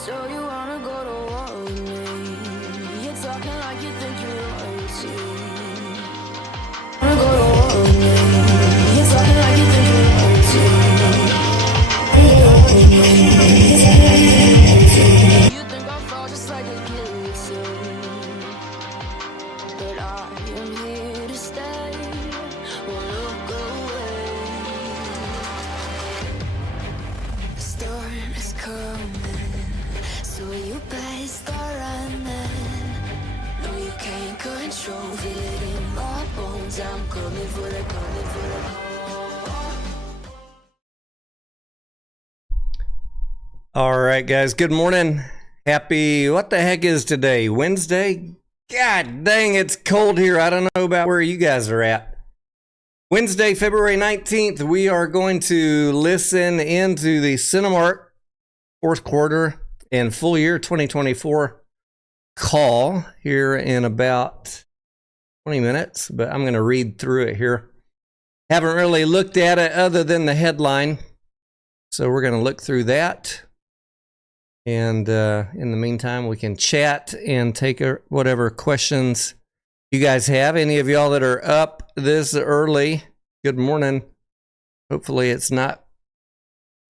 So you wanna go to war with me? You're talking like you think you're royalty. Wanna go to war with me? You're talking like you think you're royalty. You think I'll fall just like a guillotine, but I am here to stay. Won't look away. The storm is coming, so you better start running. No, you can't control, feel it in my bones. I'm coming for the, coming for the. All right, guys. Good morning. Happy, what the heck is today? Wednesday? God dang, it's cold here. I don't know about where you guys are at. Wednesday, February 19th, we are going to listen into the Cinemark fourth quarter and full year 2024 call here in about 20 minutes, but I'm going to read through it here. Haven't really looked at it other than the headline, so we're going to look through that. And in the meantime, we can chat and take whatever questions you guys have. Any of y'all that are up this early, good morning. Hopefully it's not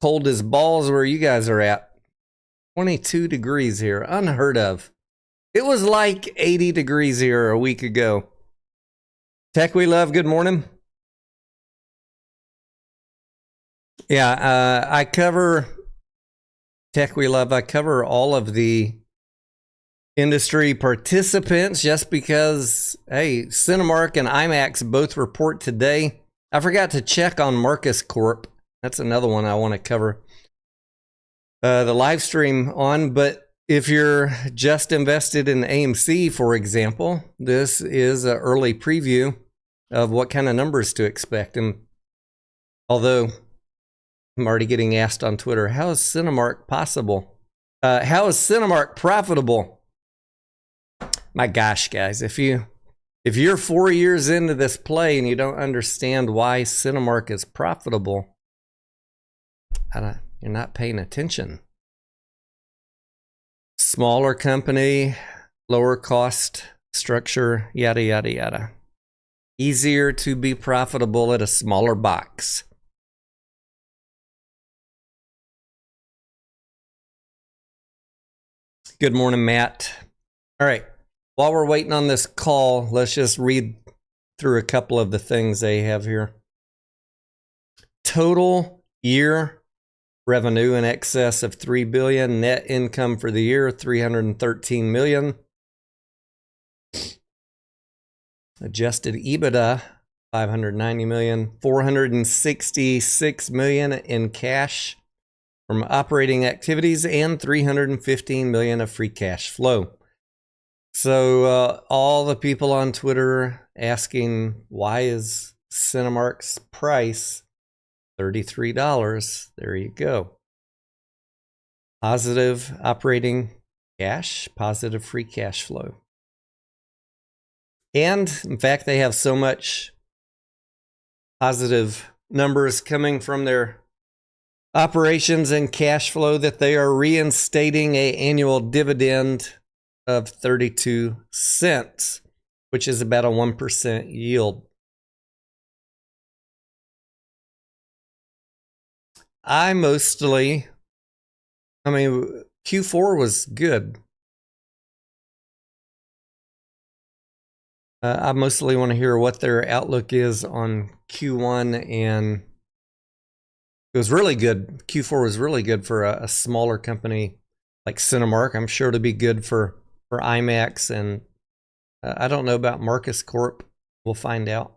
cold as balls where you guys are at. 22 degrees here, unheard of. It was like 80 degrees here a week ago. Tech We Love, good morning. Yeah, I cover... Tech We Love, I cover all of the industry participants just because, hey, Cinemark and IMAX both report today. I forgot to check on Marcus Corp. That's another one I want to cover the live stream on. But if you're just invested in AMC, for example, this is an early preview of what kind of numbers to expect. And although I'm already getting asked on Twitter, how is Cinemark possible? How is Cinemark profitable? My gosh, guys, if you're 4 years into this play and you don't understand why Cinemark is profitable, you're not paying attention. Smaller company, lower cost structure, yada, yada, yada. Easier to be profitable at a smaller box. Good morning, Matt. All right, while we're waiting on this call, let's just read through a couple of the things they have here. Total year revenue in excess of $3 billion. Net income for the year, $313 million. Adjusted EBITDA, $590 million. $466 million in cash from operating activities and $315 million of free cash flow. So all the people on Twitter asking, why is Cinemark's price $33? There you go. Positive operating cash, positive free cash flow. And in fact, they have so much positive numbers coming from their operations and cash flow that they are reinstating an annual dividend of 32 cents, which is about a 1% yield. Q4 was good. I mostly want to hear what their outlook is on Q1, and it was really good. Q4 was really good for a smaller company like Cinemark. I'm sure it'll be good for IMAX, and I don't know about Marcus Corp. We'll find out.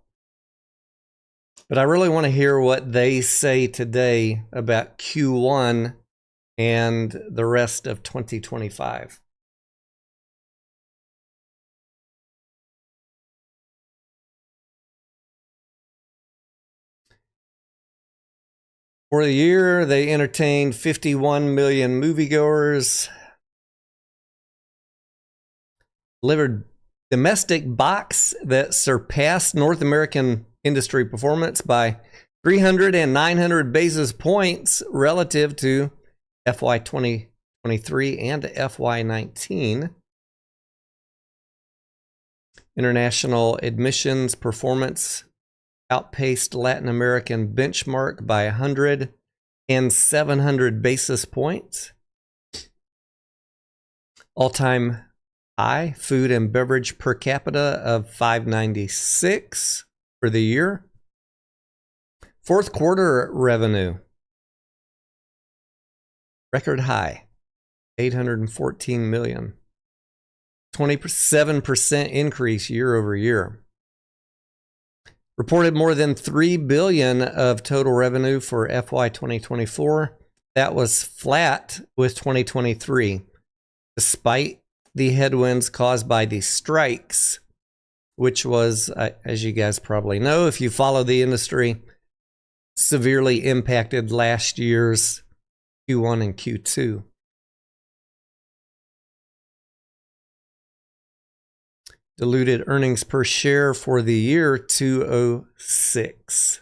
But I really want to hear what they say today about Q1 and the rest of 2025. For the year, they entertained 51 million moviegoers, delivered domestic box that surpassed North American industry performance by 300 and 900 basis points relative to FY 2020 23 and FY19. International admissions performance outpaced Latin American benchmark by 100 and 700 basis points. All-time high food and beverage per capita of $5.96 for the year. Fourth quarter revenue, record high, $814 million. 27% increase year over year. Reported more than $3 billion of total revenue for FY 2024. That was flat with 2023, despite the headwinds caused by the strikes, which was, as you guys probably know, if you follow the industry, severely impacted last year's Q1 and Q2. Diluted earnings per share for the year, 206.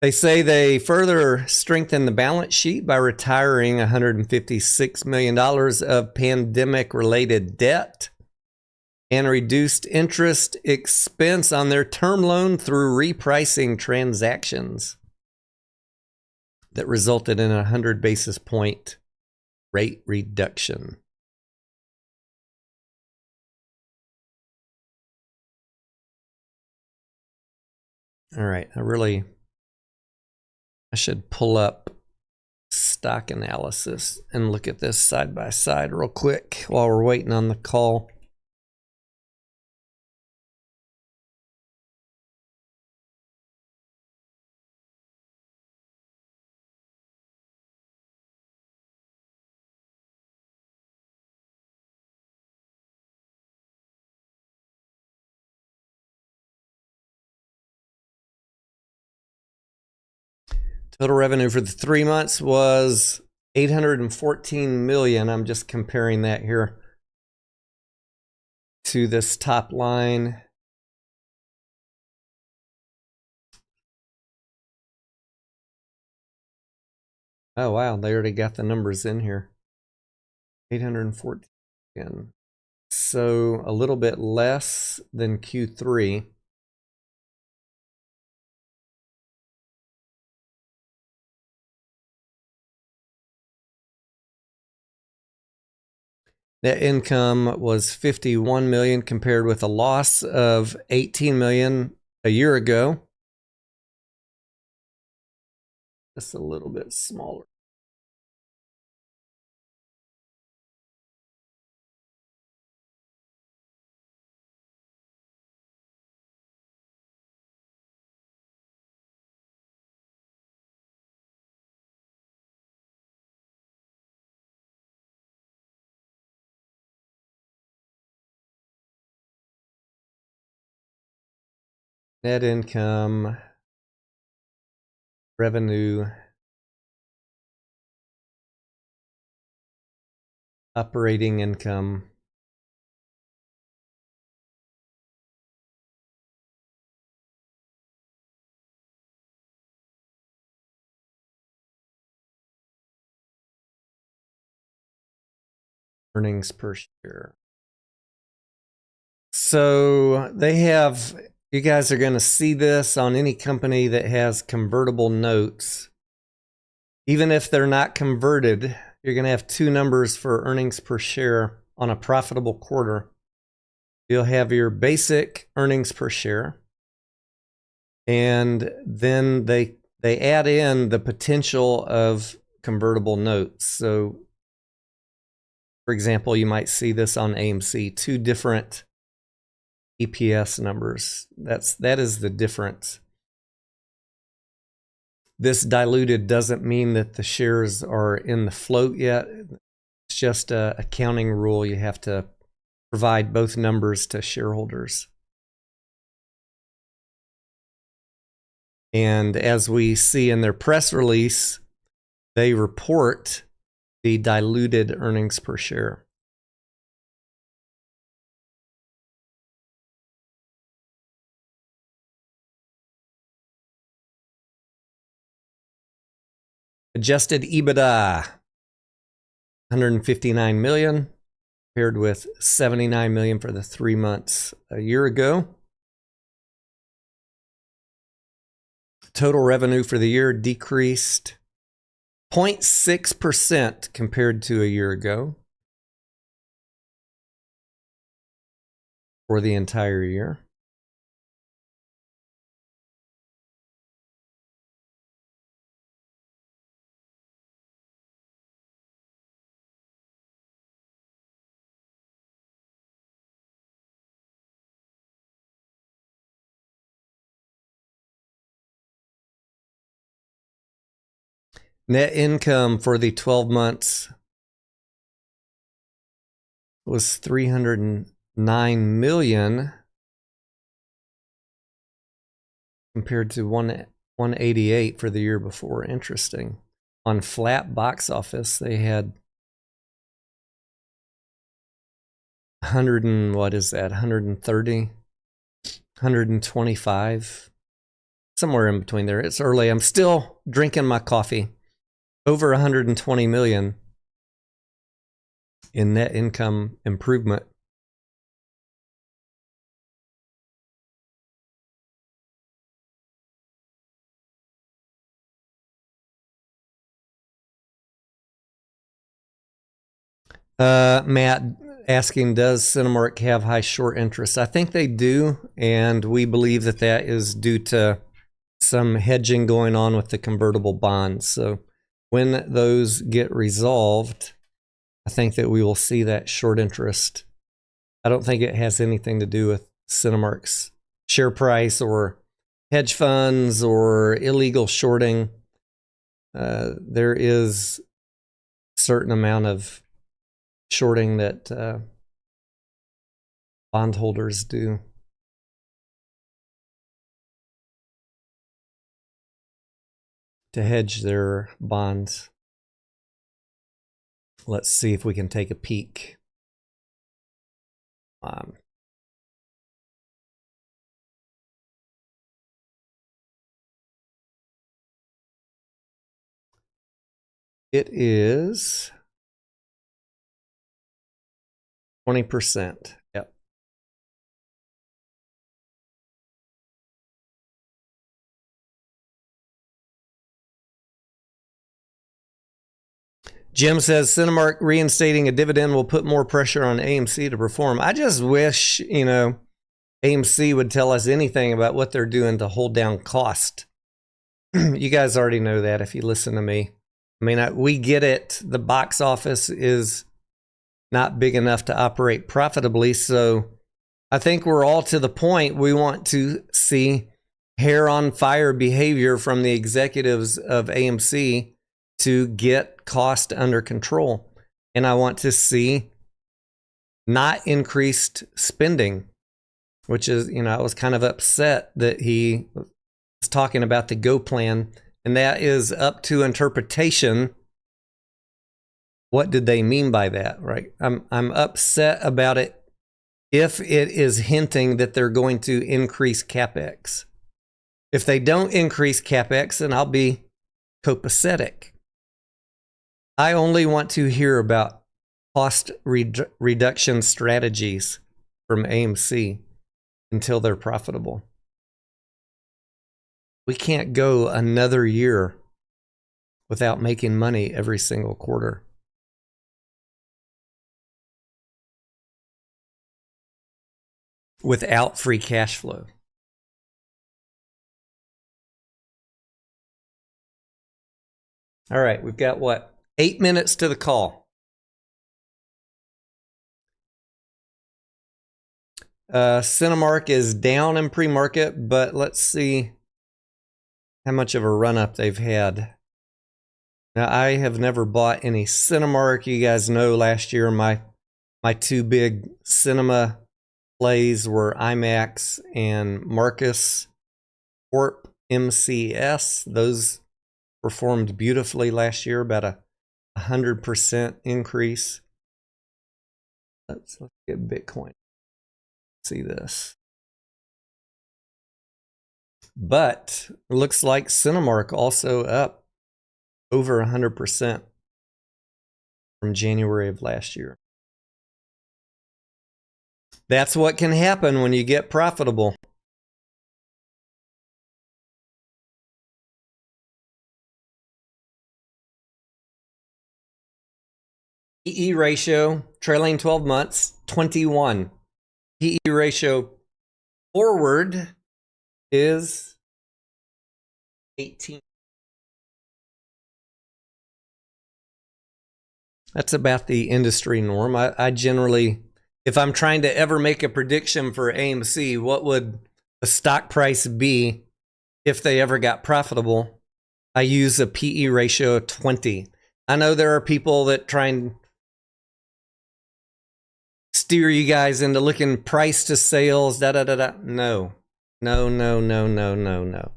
They say they further strengthened the balance sheet by retiring $156 million of pandemic-related debt and reduced interest expense on their term loan through repricing transactions that resulted in a 100 basis point rate reduction. All right, I should pull up stock analysis and look at this side by side real quick while we're waiting on the call. Total revenue for the 3 months was $814 million. I'm just comparing that here to this top line. Oh, wow. They already got the numbers in here. 814 million. So a little bit less than Q3. Net income was $51 million compared with a loss of $18 million a year ago. Just a little bit smaller. Net income, revenue, operating income, earnings per share. So they have, you guys are going to see this on any company that has convertible notes. Even if they're not converted, you're going to have two numbers for earnings per share on a profitable quarter. You'll have your basic earnings per share, and then they add in the potential of convertible notes. So, for example, you might see this on AMC, two different EPS numbers. That is the difference. This diluted doesn't mean that the shares are in the float yet. It's just a accounting rule. You have to provide both numbers to shareholders. And as we see in their press release, they report the diluted earnings per share. Adjusted EBITDA, 159 million, compared with 79 million for the 3 months a year ago. Total revenue for the year decreased 0.6% compared to a year ago for the entire year. Net income for the 12 months was 309 million compared to 188 for the year before. Interesting. On flat box office, they had 100 and what is that? 130, 125, somewhere in between there. It's early. I'm still drinking my coffee. Over 120 million in net income improvement. Matt asking, does Cinemark have high short interest? I think they do, and we believe that that is due to some hedging going on with the convertible bonds. So when those get resolved, I think that we will see that short interest. I don't think it has anything to do with Cinemark's share price or hedge funds or illegal shorting. There is a certain amount of shorting that bondholders do. To hedge their bonds. Let's see if we can take a peek. It is 20%. Yep. Jim says Cinemark reinstating a dividend will put more pressure on AMC to perform. I just wish, AMC would tell us anything about what they're doing to hold down cost. You guys already know that if you listen to me. I mean, we get it. The box office is not big enough to operate profitably. So I think we're all to the point we want to see hair on fire behavior from the executives of AMC to get cost under control. And I want to see not increased spending, which is, I was kind of upset that he was talking about the Go plan, and that is up to interpretation. What did they mean by that, right? I'm upset about it if it is hinting that they're going to increase CapEx. If they don't increase CapEx, then I'll be copacetic. I only want to hear about cost reduction strategies from AMC until they're profitable. We can't go another year without making money every single quarter. Without free cash flow. All right, we've got what? 8 minutes to the call. Cinemark is down in pre-market, but let's see how much of a run-up they've had. Now, I have never bought any Cinemark. You guys know last year my two big cinema plays were IMAX and Marcus Corp MCS. Those performed beautifully last year, about a 100% increase. Let's get Bitcoin. See this. But it looks like Cinemark also up over 100% from January of last year. That's what can happen when you get profitable. PE ratio, trailing 12 months, 21. PE ratio forward is 18. That's about the industry norm. I generally, if I'm trying to ever make a prediction for AMC, what would the stock price be if they ever got profitable? I use a PE ratio of 20. I know there are people that try and steer you guys into looking price to sales, No. No.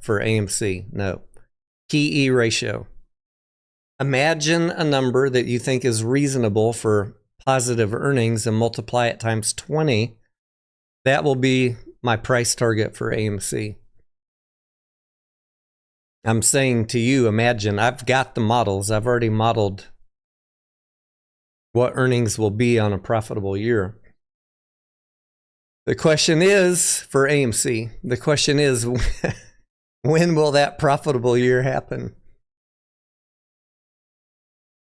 For AMC, no. PE ratio. Imagine a number that you think is reasonable for positive earnings and multiply it times 20. That will be my price target for AMC. I'm saying to you, imagine, I've got the models. I've already modeled what earnings will be on a profitable year. The question is, for AMC, the question is, when will that profitable year happen?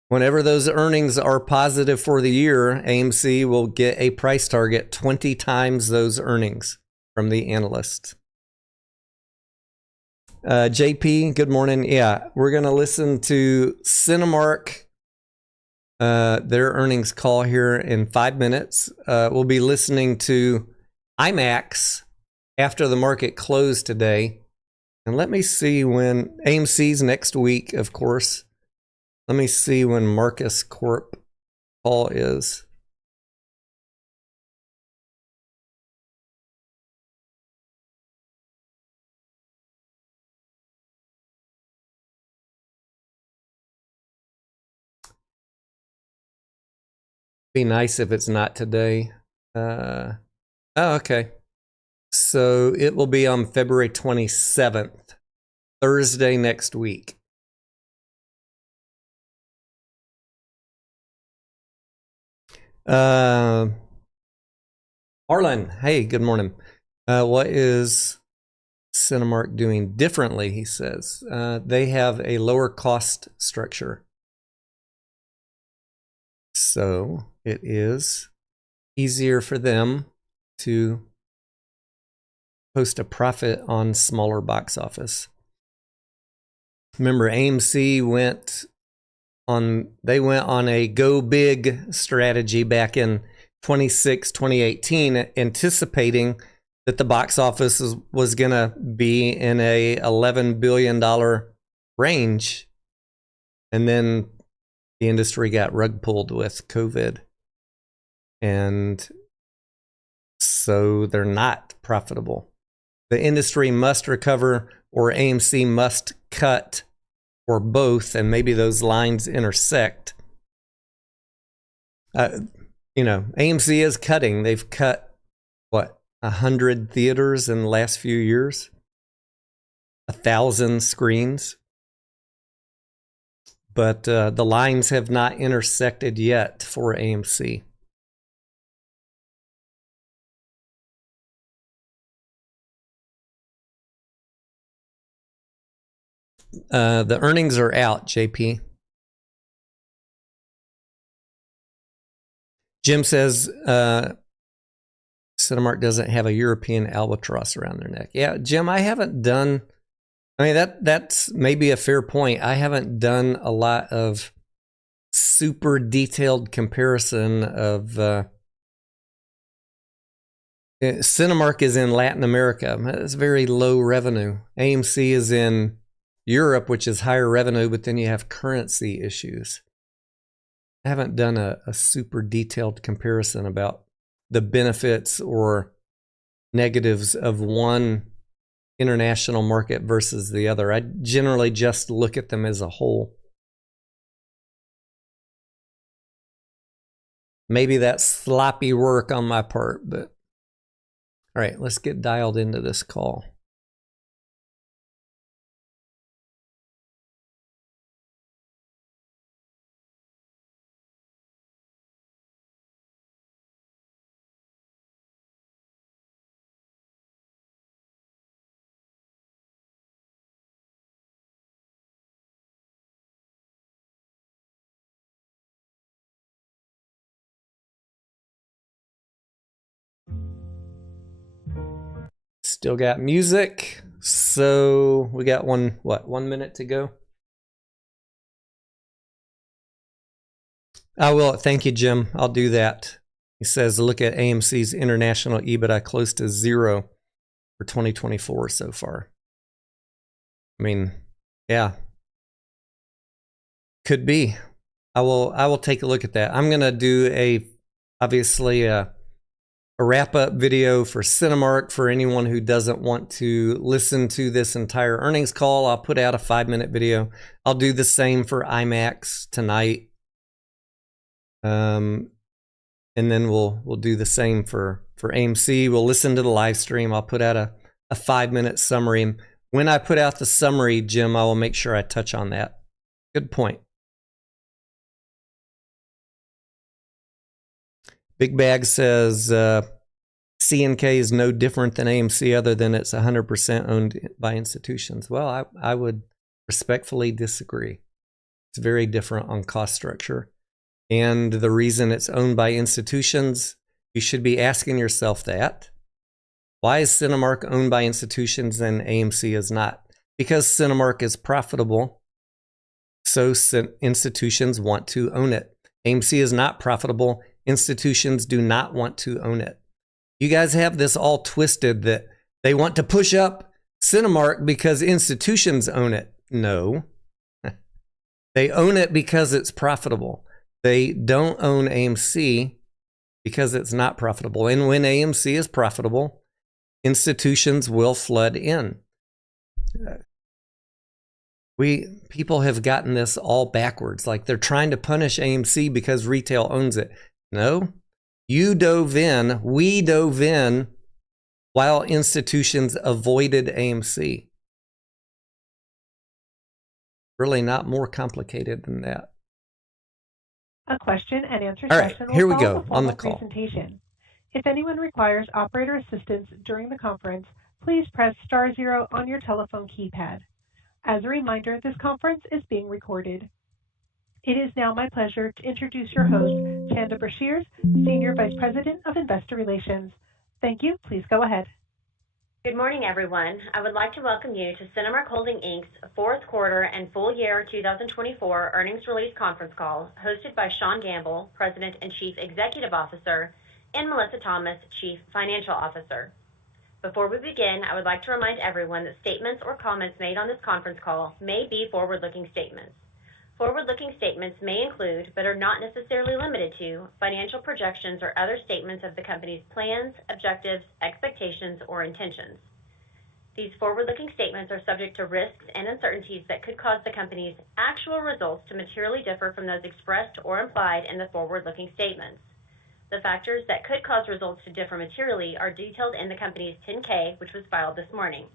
Whenever those earnings are positive for the year, AMC will get a price target 20 times those earnings from the analysts. JP, good morning. Yeah, we're going to listen to Cinemark, their earnings call here in 5 minutes. We'll be listening to IMAX after the market closed today. And let me see when AMC's next week, of course. Let me see when Marcus Corp call is. Be nice if it's not today. Oh, okay. So it will be on February 27th, Thursday next week. Marlon, hey, good morning. What is Cinemark doing differently? He says they have a lower cost structure, so it is easier for them to post a profit on smaller box office. Remember, AMC went on a go big strategy back in 2018, anticipating that the box office was going to be in a $11 billion range. And then the industry got rug pulled with COVID. And so they're not profitable. The industry must recover, or AMC must cut, or both, and maybe those lines intersect. AMC is cutting. They've cut, 100 theaters in the last few years? 1,000 screens? But the lines have not intersected yet for AMC. The earnings are out, JP. Jim says Cinemark doesn't have a European albatross around their neck. Yeah, Jim, I haven't done... that's maybe a fair point. I haven't done a lot of super detailed comparison of... Cinemark is in Latin America. It's very low revenue. AMC is in Europe, which is higher revenue, but then you have currency issues. I haven't done a super detailed comparison about the benefits or negatives of one international market versus the other. I generally just look at them as a whole. Maybe that's sloppy work on my part, but all right, let's get dialed into this call. Still got music. So we got 1 minute to go? I will. Thank you, Jim. I'll do that. He says, look at AMC's international EBITDA close to zero for 2024 so far. I mean, yeah, could be. I will take a look at that. I'm gonna do obviously a wrap-up video for Cinemark for anyone who doesn't want to listen to this entire earnings call. I'll put out a 5-minute video. I'll do the same for IMAX tonight. And then we'll do the same for AMC. We'll listen to the live stream. I'll put out a 5-minute summary. And when I put out the summary, Jim, I will make sure I touch on that. Good point. Big Bag says CNK is no different than AMC other than it's 100% owned by institutions. Well, I would respectfully disagree. It's very different on cost structure. And the reason it's owned by institutions, you should be asking yourself that. Why is Cinemark owned by institutions and AMC is not? Because Cinemark is profitable, so institutions want to own it. AMC is not profitable. Institutions do not want to own it. You guys have this all twisted that they want to push up Cinemark because institutions own it. No. They own it because it's profitable. They don't own AMC because it's not profitable. And when AMC is profitable, institutions will flood in. People have gotten this all backwards. Like they're trying to punish AMC because retail owns it. No, we dove in while institutions avoided AMC. Really not more complicated than that. A question and answer All right, session will here we follow go the on the formal call. presentation. If anyone requires operator assistance during the conference, please press *0 on your telephone keypad. As a reminder, this conference is being recorded. It is now my pleasure to introduce your host, Chanda Brashears, Senior Vice President of Investor Relations. Thank you. Please go ahead. Good morning, everyone. I would like to welcome you to Cinemark Holding, Inc.'s fourth quarter and full year 2024 earnings release conference call, hosted by Sean Gamble, President and Chief Executive Officer, and Melissa Thomas, Chief Financial Officer. Before we begin, I would like to remind everyone that statements or comments made on this conference call may be forward-looking statements. Forward-looking statements may include, but are not necessarily limited to, financial projections or other statements of the company's plans, objectives, expectations, or intentions. These forward-looking statements are subject to risks and uncertainties that could cause the company's actual results to materially differ from those expressed or implied in the forward-looking statements. The factors that could cause results to differ materially are detailed in the company's 10-K, which was filed this morning.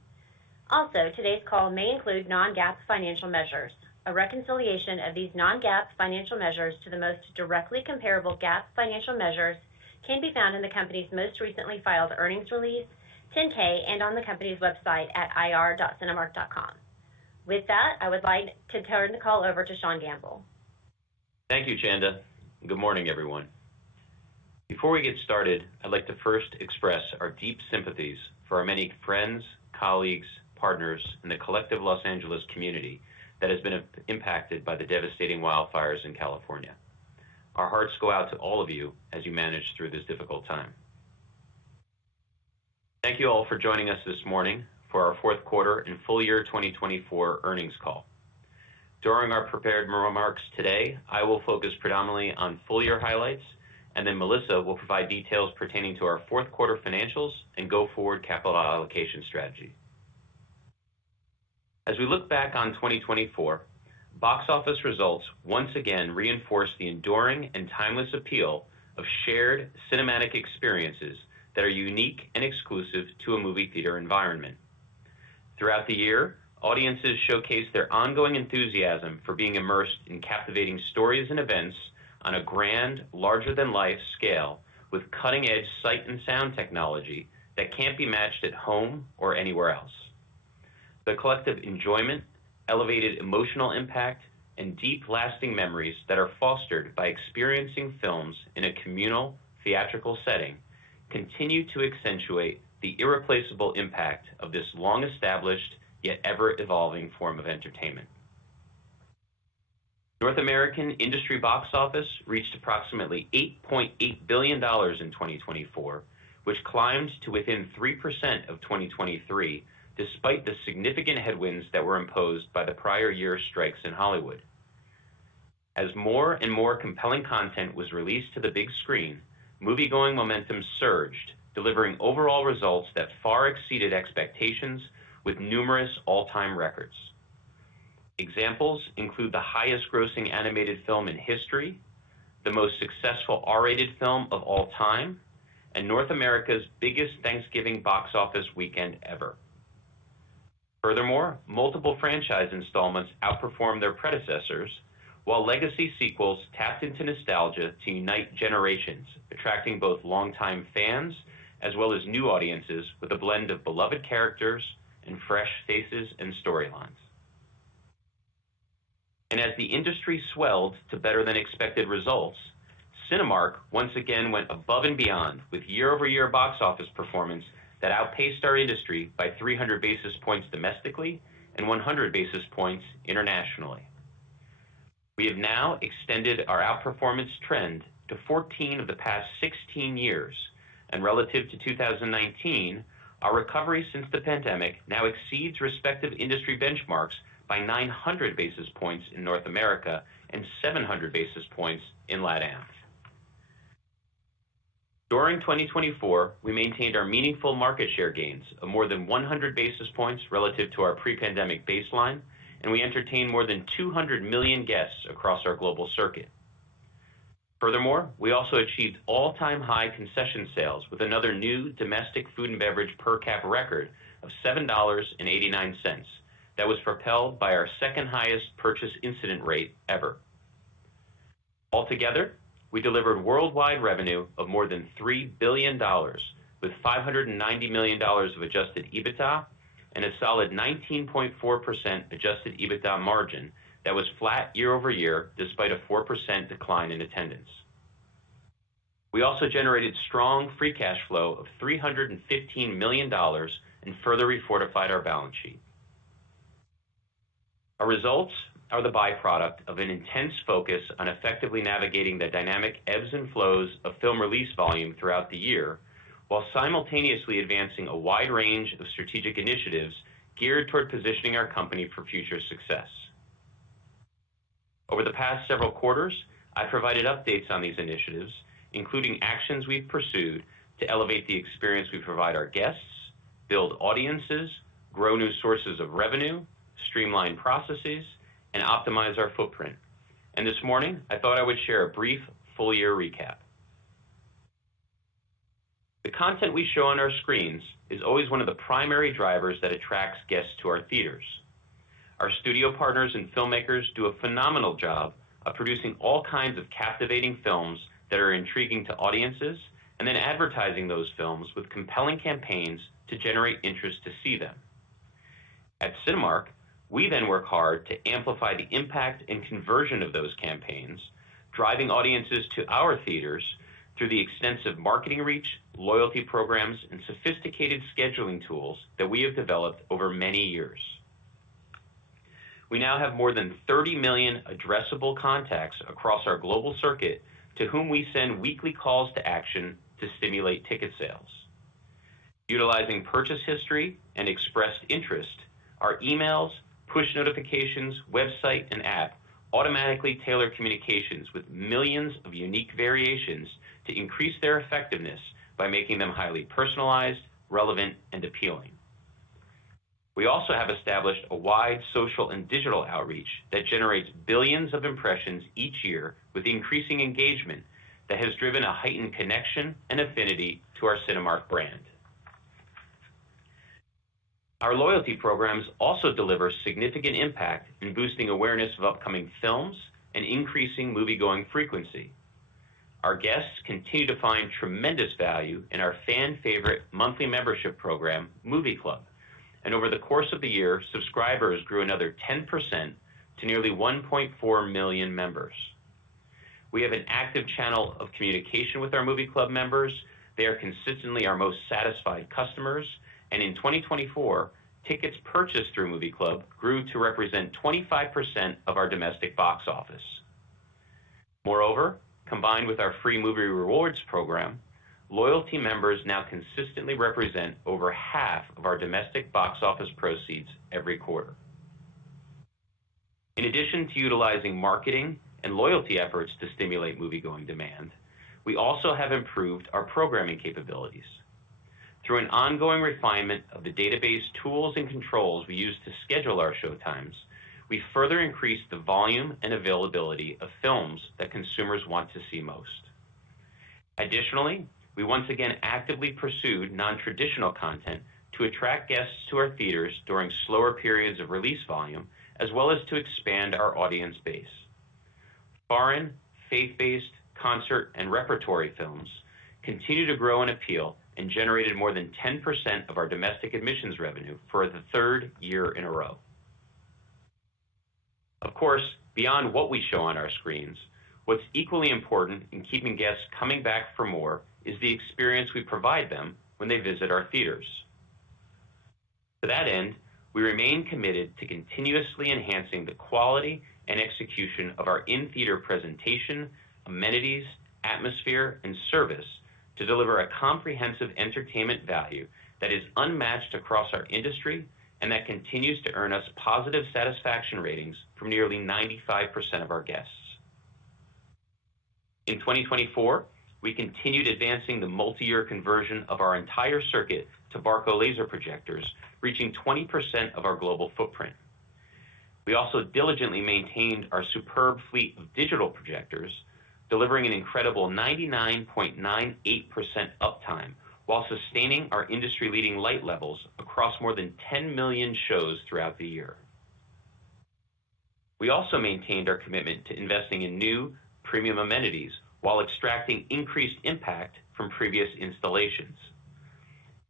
Also, today's call may include non-GAAP financial measures. A reconciliation of these non-GAAP financial measures to the most directly comparable GAAP financial measures can be found in the company's most recently filed earnings release, 10-K, and on the company's website at ir.cinemark.com. With that, I would like to turn the call over to Sean Gamble. Thank you, Chanda. Good morning, everyone. Before we get started, I'd like to first express our deep sympathies for our many friends, colleagues, partners, and the collective Los Angeles community that has been impacted by the devastating wildfires in California. Our hearts go out to all of you as you manage through this difficult time. Thank you all for joining us this morning for our fourth quarter and full year 2024 earnings call. During our prepared remarks today, I will focus predominantly on full year highlights, and then Melissa will provide details pertaining to our fourth quarter financials and go forward capital allocation strategy. As we look back on 2024, box office results once again reinforce the enduring and timeless appeal of shared cinematic experiences that are unique and exclusive to a movie theater environment. Throughout the year, audiences showcase their ongoing enthusiasm for being immersed in captivating stories and events on a grand, larger-than-life scale with cutting-edge sight and sound technology that can't be matched at home or anywhere else. The collective enjoyment, elevated emotional impact, and deep lasting memories that are fostered by experiencing films in a communal, theatrical setting continue to accentuate the irreplaceable impact of this long-established yet ever-evolving form of entertainment. North American industry box office reached approximately $8.8 billion in 2024, which climbed to within 3% of 2023, despite the significant headwinds that were imposed by the prior year's strikes in Hollywood. As more and more compelling content was released to the big screen, movie-going momentum surged, delivering overall results that far exceeded expectations with numerous all-time records. Examples include the highest-grossing animated film in history, the most successful R-rated film of all time, and North America's biggest Thanksgiving box office weekend ever. Furthermore, multiple franchise installments outperformed their predecessors, while legacy sequels tapped into nostalgia to unite generations, attracting both longtime fans as well as new audiences with a blend of beloved characters and fresh faces and storylines. And as the industry swelled to better-than-expected results, Cinemark once again went above and beyond with year-over-year box office performance that outpaced our industry by 300 basis points domestically and 100 basis points internationally. We have now extended our outperformance trend to 14 of the past 16 years, and relative to 2019, our recovery since the pandemic now exceeds respective industry benchmarks by 900 basis points in North America and 700 basis points in LATAM. During 2024, we maintained our meaningful market share gains of more than 100 basis points relative to our pre-pandemic baseline, and we entertained more than 200 million guests across our global circuit. Furthermore, we also achieved all-time high concession sales with another new domestic food and beverage per cap record of $7.89 that was propelled by our second highest purchase incident rate ever. Altogether, we delivered worldwide revenue of more than $3 billion with $590 million of adjusted EBITDA and a solid 19.4% adjusted EBITDA margin that was flat year over year despite a 4% decline in attendance. We also generated strong free cash flow of $315 million and further refortified our balance sheet. Our results are the byproduct of an intense focus on effectively navigating the dynamic ebbs and flows of film release volume throughout the year, while simultaneously advancing a wide range of strategic initiatives geared toward positioning our company for future success. Over the past several quarters, I provided updates on these initiatives, including actions we've pursued to elevate the experience we provide our guests, build audiences, grow new sources of revenue, streamline processes, and optimize our footprint. And this morning, I thought I would share a brief full-year recap. The content we show on our screens is always one of the primary drivers that attracts guests to our theaters. Our studio partners and filmmakers do a phenomenal job of producing all kinds of captivating films that are intriguing to audiences, and then advertising those films with compelling campaigns to generate interest to see them. At Cinemark, we then work hard to amplify the impact and conversion of those campaigns, driving audiences to our theaters through the extensive marketing reach, loyalty programs, and sophisticated scheduling tools that we have developed over many years. We now have more than 30 million addressable contacts across our global circuit to whom we send weekly calls to action to stimulate ticket sales. Utilizing purchase history and expressed interest, our emails, push notifications, website, and app automatically tailor communications with millions of unique variations to increase their effectiveness by making them highly personalized, relevant, and appealing. We also have established a wide social and digital outreach that generates billions of impressions each year with increasing engagement that has driven a heightened connection and affinity to our Cinemark brand. Our loyalty programs also deliver significant impact in boosting awareness of upcoming films and increasing movie-going frequency. Our guests continue to find tremendous value in our fan-favorite monthly membership program, Movie Club, and over the course of the year, subscribers grew another 10% to nearly 1.4 million members. We have an active channel of communication with our Movie Club members They are consistently our most satisfied customers, and in 2024, tickets purchased through Movie Club grew to represent 25% of our domestic box office. Moreover, combined with our free movie rewards program, loyalty members now consistently represent over half of our domestic box office proceeds every quarter. In addition to utilizing marketing and loyalty efforts to stimulate moviegoing demand, we also have improved our programming capabilities. Through an ongoing refinement of the database tools and controls we use to schedule our showtimes, we further increased the volume and availability of films that consumers want to see most. Additionally, we once again actively pursued non-traditional content to attract guests to our theaters during slower periods of release volume, as well as to expand our audience base. Foreign, faith-based, concert, and repertory films continue to grow in appeal and generated more than 10% of our domestic admissions revenue for the third year in a row. Of course, beyond what we show on our screens, what's equally important in keeping guests coming back for more is the experience we provide them when they visit our theaters. To that end, we remain committed to continuously enhancing the quality and execution of our in-theater presentation, amenities, atmosphere, and service to deliver a comprehensive entertainment value that is unmatched across our industry and that continues to earn us positive satisfaction ratings from nearly 95% of our guests. In 2024, we continued advancing the multi-year conversion of our entire circuit to Barco laser projectors, reaching 20% of our global footprint. We also diligently maintained our superb fleet of digital projectors, delivering an incredible 99.98% uptime while sustaining our industry-leading light levels across more than 10 million shows throughout the year. We also maintained our commitment to investing in new, premium amenities while extracting increased impact from previous installations.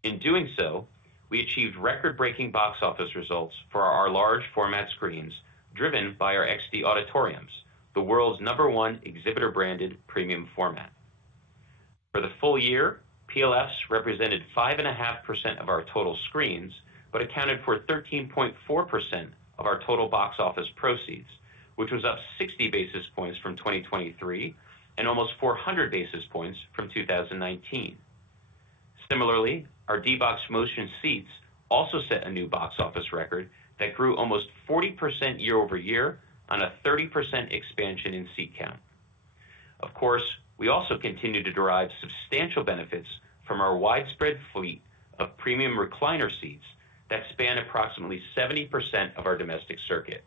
In doing so, we achieved record-breaking box office results for our large format screens, driven by our XD auditoriums, the world's #1 exhibitor-branded premium format. For the full year, PLFs represented 5.5% of our total screens, but accounted for 13.4% of our total box office proceeds, which was up 60 basis points from 2023 and almost 400 basis points from 2019. Similarly, our D-Box motion seats also set a new box office record that grew almost 40% year over year on a 30% expansion in seat count. Of course, we also continue to derive substantial benefits from our widespread fleet of premium recliner seats that span approximately 70% of our domestic circuit.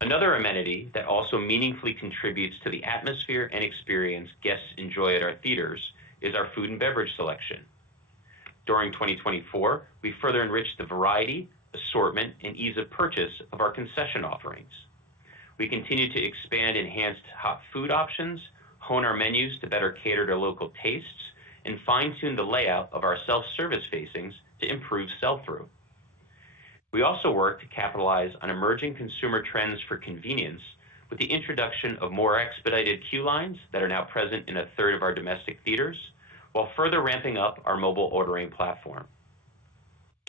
Another amenity that also meaningfully contributes to the atmosphere and experience guests enjoy at our theaters is our food and beverage selection. During 2024, we further enriched the variety, assortment, and ease of purchase of our concession offerings. We continue to expand enhanced hot food options, hone our menus to better cater to local tastes, and fine-tune the layout of our self-service facings to improve sell-through. We also work to capitalize on emerging consumer trends for convenience with the introduction of more expedited queue lines that are now present in a third of our domestic theaters, while further ramping up our mobile ordering platform.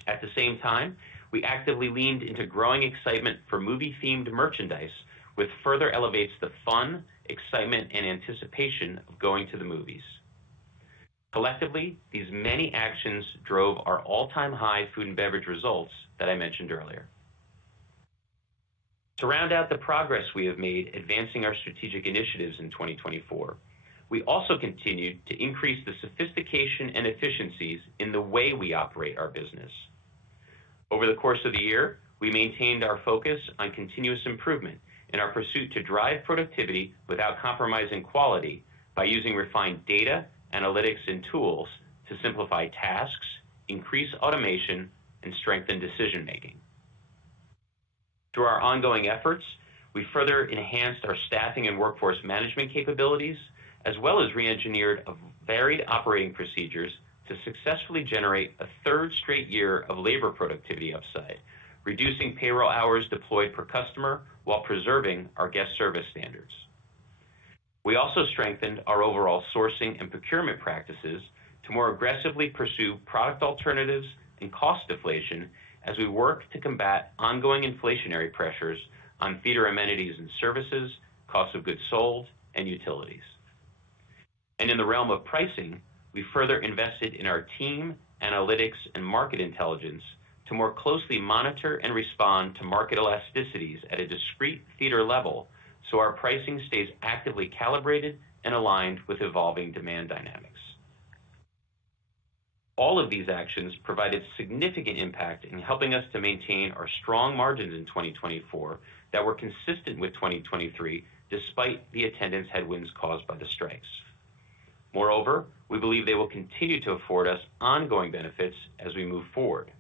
At the same time, we actively leaned into growing excitement for movie-themed merchandise, which further elevates the fun, excitement, and anticipation of going to the movies. Collectively, these many actions drove our all-time high food and beverage results that I mentioned earlier. To round out the progress we have made advancing our strategic initiatives in 2024, we also continued to increase the sophistication and efficiencies in the way we operate our business. Over the course of the year, we maintained our focus on continuous improvement in our pursuit to drive productivity without compromising quality by using refined data, analytics, and tools to simplify tasks, increase automation, and strengthen decision-making. Through our ongoing efforts, we further enhanced our staffing and workforce management capabilities, as well as re-engineered varied operating procedures to successfully generate a third straight year of labor productivity upside, reducing payroll hours deployed per customer while preserving our guest service standards. We also strengthened our overall sourcing and procurement practices to more aggressively pursue product alternatives and cost deflation as we work to combat ongoing inflationary pressures on theater amenities and services, cost of goods sold, and utilities. And in the realm of pricing, we further invested in our team, analytics, and market intelligence to more closely monitor and respond to market elasticities at a discrete theater level so our pricing stays actively calibrated and aligned with evolving demand dynamics. All of these actions provided significant impact in helping us to maintain our strong margins in 2024 that were consistent with 2023 despite the attendance headwinds caused by the strikes. Moreover, we believe they will continue to afford us ongoing benefits as we move forward.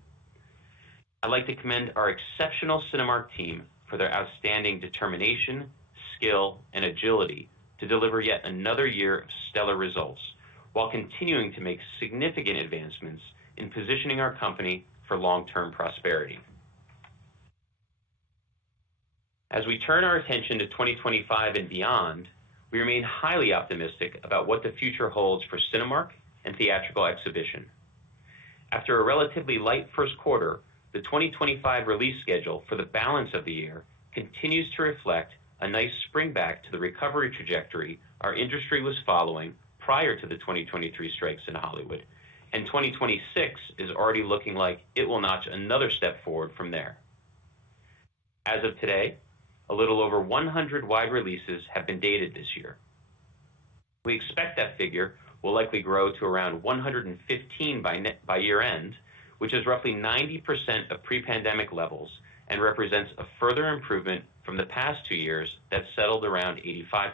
I'd like to commend our exceptional Cinemark team for their outstanding determination, skill, and agility to deliver yet another year of stellar results, while continuing to make significant advancements in positioning our company for long-term prosperity. As we turn our attention to 2025 and beyond, we remain highly optimistic about what the future holds for Cinemark and theatrical exhibition. After a relatively light first quarter, the 2025 release schedule for the balance of the year continues to reflect a nice spring back to the recovery trajectory our industry was following prior to the 2023 strikes in Hollywood, and 2026 is already looking like it will notch another step forward from there. As of today, a little over 100 wide releases have been dated this year. We expect that figure will likely grow to around 115 by year end, which is roughly 90% of pre-pandemic levels and represents a further improvement from the past 2 years that settled around 85%.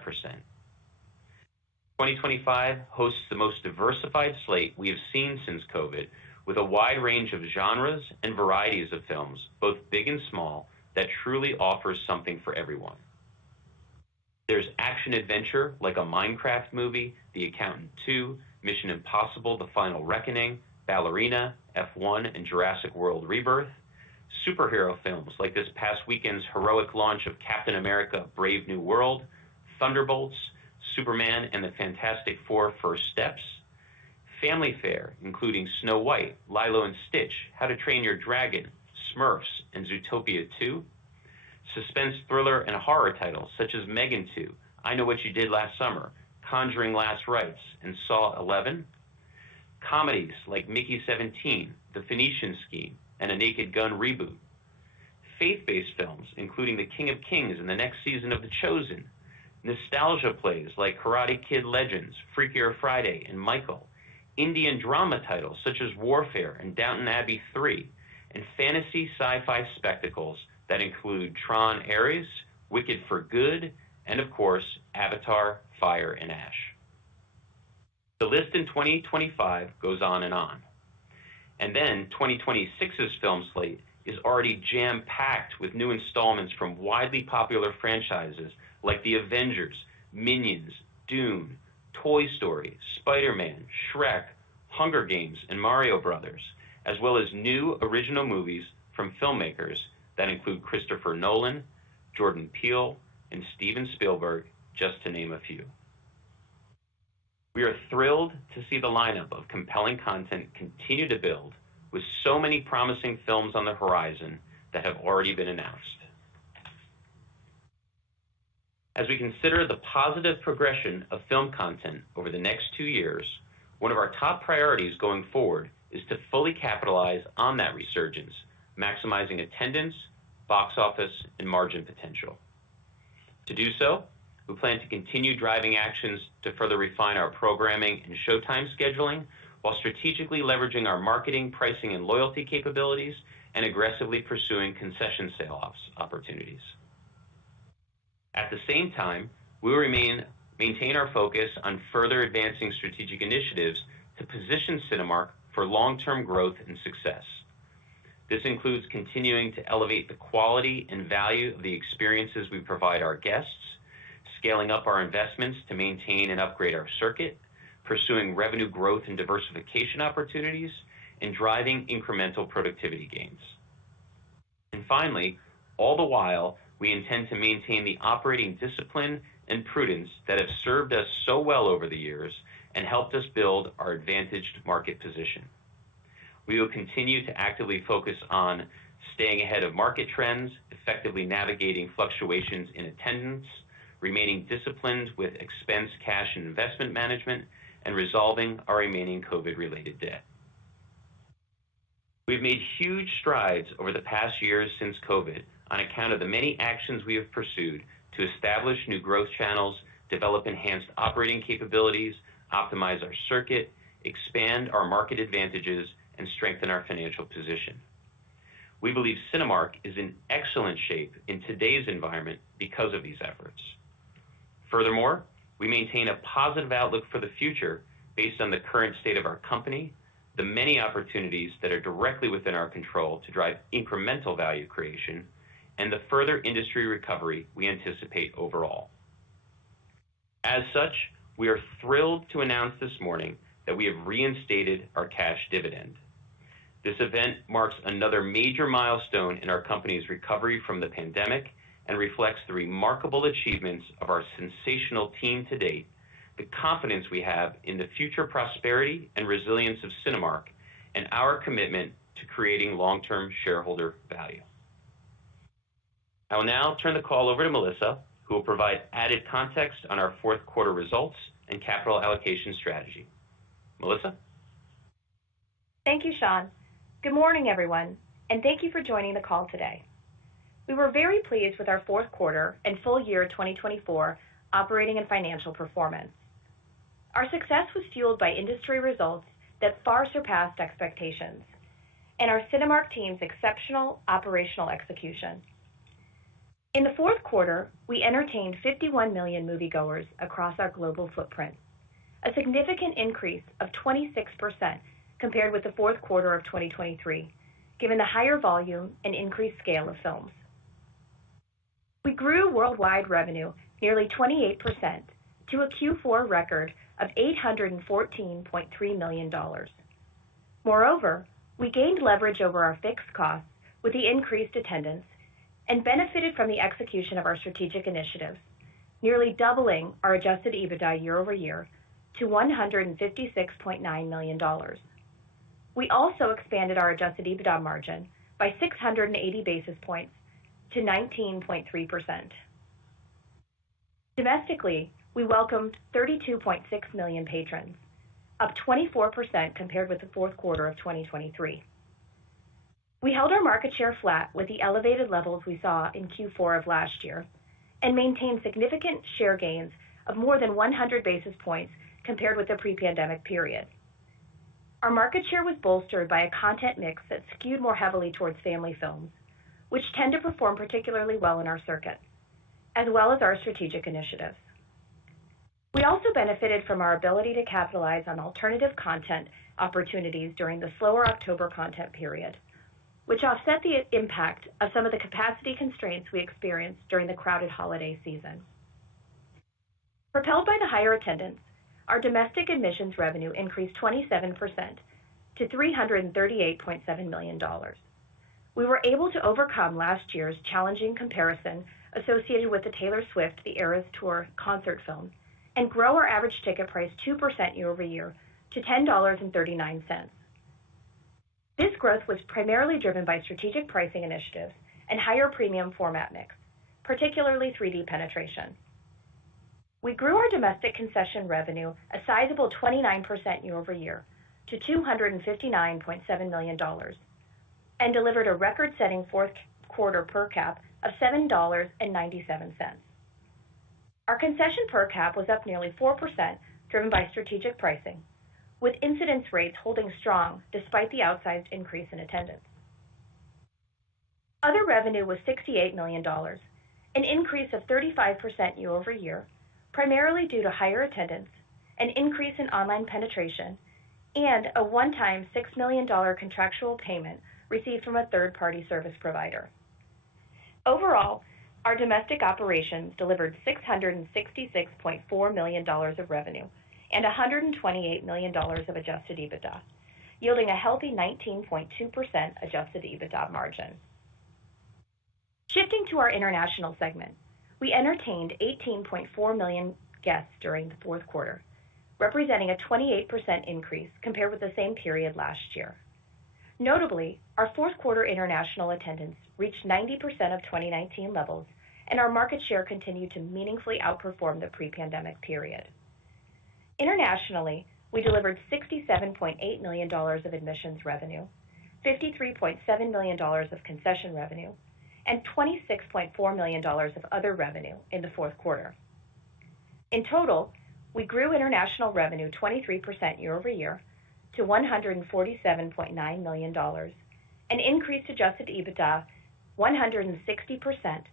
2025 hosts the most diversified slate we have seen since COVID, with a wide range of genres and varieties of films, both big and small, that truly offers something for everyone. There's action-adventure like a Minecraft movie, The Accountant 2, Mission Impossible: The Final Reckoning, Ballerina, F1, and Jurassic World Rebirth. Superhero films like this past weekend's heroic launch of Captain America: Brave New World, Thunderbolts, Superman and the Fantastic Four: First Steps. Family fare, including Snow White, Lilo and Stitch, How to Train Your Dragon, Smurfs, and Zootopia 2. Suspense, thriller, and horror titles such as Megan 2, I Know What You Did Last Summer, Conjuring Last Rites, and Saw 11. Comedies like Mickey 17, The Phoenician Scheme, and A Naked Gun reboot. Faith-based films, including The King of Kings and the next season of The Chosen. Nostalgia plays like Karate Kid Legends, Freakier Friday, and Michael. Indian drama titles such as Warfare and Downton Abbey 3. And fantasy sci-fi spectacles that include Tron Ares, Wicked for Good, and of course, Avatar, Fire and Ash. The list in 2025 goes on. And then 2026's film slate is already jam-packed with new installments from widely popular franchises like The Avengers, Minions, Dune, Toy Story, Spider-Man, Shrek, Hunger Games, and Mario Brothers, as well as new original movies from filmmakers that include Christopher Nolan, Jordan Peele, and Steven Spielberg, just to name a few. We are thrilled to see the lineup of compelling content continue to build, with so many promising films on the horizon that have already been announced. As we consider the positive progression of film content over the next 2 years, one of our top priorities going forward is to fully capitalize on that resurgence, maximizing attendance, box office, and margin potential. To do so, we plan to continue driving actions to further refine our programming and showtime scheduling, while strategically leveraging our marketing, pricing, and loyalty capabilities, and aggressively pursuing concession sale opportunities. At the same time, we will maintain our focus on further advancing strategic initiatives to position Cinemark for long-term growth and success. This includes continuing to elevate the quality and value of the experiences we provide our guests, scaling up our investments to maintain and upgrade our circuit, pursuing revenue growth and diversification opportunities, and driving incremental productivity gains. And finally, all the while, we intend to maintain the operating discipline and prudence that have served us so well over the years and helped us build our advantaged market position. We will continue to actively focus on staying ahead of market trends, effectively navigating fluctuations in attendance, remaining disciplined with expense, cash, and investment management, and resolving our remaining COVID-related debt. We've made huge strides over the past years since COVID on account of the many actions we have pursued to establish new growth channels, develop enhanced operating capabilities, optimize our circuit, expand our market advantages, and strengthen our financial position. We believe Cinemark is in excellent shape in today's environment because of these efforts. Furthermore, we maintain a positive outlook for the future based on the current state of our company, the many opportunities that are directly within our control to drive incremental value creation, and the further industry recovery we anticipate overall. As such, we are thrilled to announce this morning that we have reinstated our cash dividend. This event marks another major milestone in our company's recovery from the pandemic and reflects the remarkable achievements of our sensational team to date, the confidence we have in the future prosperity and resilience of Cinemark, and our commitment to creating long-term shareholder value. I will now turn the call over to Melissa, who will provide added context on our fourth quarter results and capital allocation strategy. Melissa? Thank you, Sean. Good morning, everyone, and thank you for joining the call today. We were very pleased with our fourth quarter and full year 2024 operating and financial performance. Our success was fueled by industry results that far surpassed expectations and our Cinemark team's exceptional operational execution. In the fourth quarter, we entertained 51 million moviegoers across our global footprint, a significant increase of 26% compared with the fourth quarter of 2023, given the higher volume and increased scale of films. We grew worldwide revenue nearly 28% to a Q4 record of $814.3 million. Moreover, we gained leverage over our fixed costs with the increased attendance and benefited from the execution of our strategic initiatives, nearly doubling our adjusted EBITDA year over year to $156.9 million. We also expanded our adjusted EBITDA margin by 680 basis points to 19.3%. Domestically, we welcomed 32.6 million patrons, up 24% compared with the fourth quarter of 2023. We held our market share flat with the elevated levels we saw in Q4 of last year and maintained significant share gains of more than 100 basis points compared with the pre-pandemic period. Our market share was bolstered by a content mix that skewed more heavily towards family films, which tend to perform particularly well in our circuit, as well as our strategic initiatives. We also benefited from our ability to capitalize on alternative content opportunities during the slower October content period, which offset the impact of some of the capacity constraints we experienced during the crowded holiday season. Propelled by the higher attendance, our domestic admissions revenue increased 27% to $338.7 million. We were able to overcome last year's challenging comparison associated with the Taylor Swift The Eras Tour concert film and grow our average ticket price 2% year over year to $10.39. This growth was primarily driven by strategic pricing initiatives and higher premium format mix, particularly 3D penetration. We grew our domestic concession revenue a sizable 29% year over year to $259.7 million and delivered a record-setting fourth quarter per cap of $7.97. Our concession per cap was up nearly 4%, driven by strategic pricing, with incidence rates holding strong despite the outsized increase in attendance. Other revenue was $68 million, an increase of 35% year over year, primarily due to higher attendance, an increase in online penetration, and a one-time $6 million contractual payment received from a third-party service provider. Overall, our domestic operations delivered $666.4 million of revenue and $128 million of adjusted EBITDA, yielding a healthy 19.2% adjusted EBITDA margin. Shifting to our international segment, we entertained 18.4 million guests during the fourth quarter, representing a 28% increase compared with the same period last year. Notably, our fourth quarter international attendance reached 90% of 2019 levels, and our market share continued to meaningfully outperform the pre-pandemic period. Internationally, we delivered $67.8 million of admissions revenue, $53.7 million of concession revenue, and $26.4 million of other revenue in the fourth quarter. In total, we grew international revenue 23% year over year to $147.9 million and increased adjusted EBITDA 160%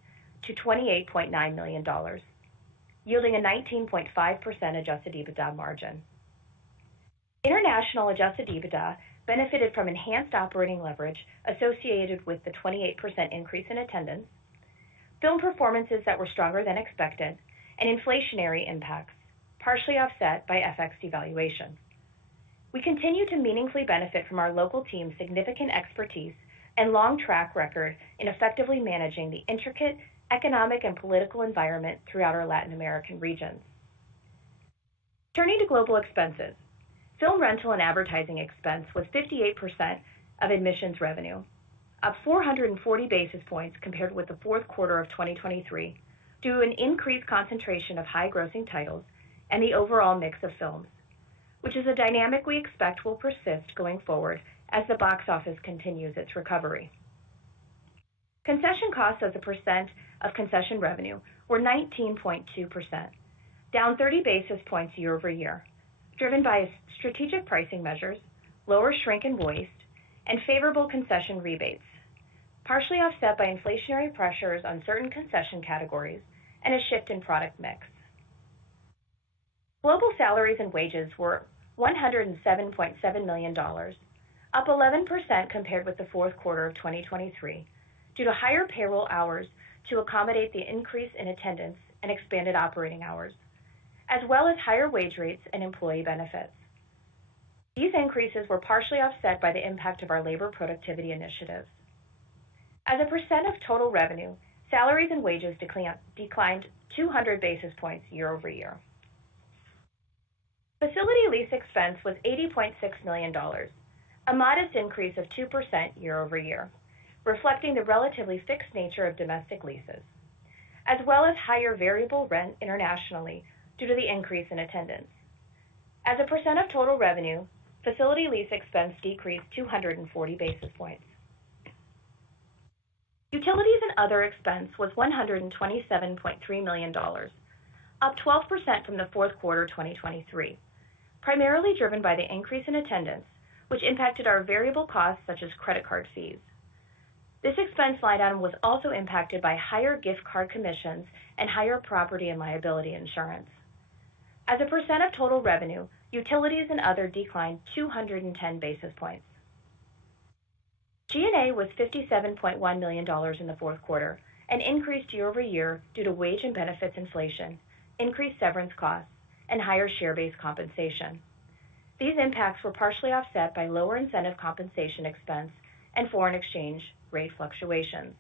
to $28.9 million, yielding a 19.5% adjusted EBITDA margin. International adjusted EBITDA benefited from enhanced operating leverage associated with the 28% increase in attendance, film performances that were stronger than expected, and inflationary impacts, partially offset by FX devaluation. We continue to meaningfully benefit from our local team's significant expertise and long track record in effectively managing the intricate economic and political environment throughout our Latin American regions. Turning to global expenses, film rental and advertising expense was 58% of admissions revenue, up 440 basis points compared with the fourth quarter of 2023, due to an increased concentration of high-grossing titles and the overall mix of films, which is a dynamic we expect will persist going forward as the box office continues its recovery. Concession costs as a percent of concession revenue were 19.2%, down 30 basis points year over year, driven by strategic pricing measures, lower shrink and waste, and favorable concession rebates, partially offset by inflationary pressures on certain concession categories and a shift in product mix. Global salaries and wages were $107.7 million, up 11% compared with the fourth quarter of 2023, due to higher payroll hours to accommodate the increase in attendance and expanded operating hours, as well as higher wage rates and employee benefits. These increases were partially offset by the impact of our labor productivity initiatives. As a percent of total revenue, salaries and wages declined 200 basis points year over year. Facility lease expense was $80.6 million, a modest increase of 2% year over year, reflecting the relatively fixed nature of domestic leases, as well as higher variable rent internationally due to the increase in attendance. As a percent of total revenue, facility lease expense decreased 240 basis points. Utilities and other expense was $127.3 million, up 12% from the fourth quarter 2023, primarily driven by the increase in attendance, which impacted our variable costs such as credit card fees. This expense line item was also impacted by higher gift card commissions and higher property and liability insurance. As a percent of total revenue, utilities and other declined 210 basis points. G&A was $57.1 million in the fourth quarter and increased year over year due to wage and benefits inflation, increased severance costs, and higher share-based compensation. These impacts were partially offset by lower incentive compensation expense and foreign exchange rate fluctuations.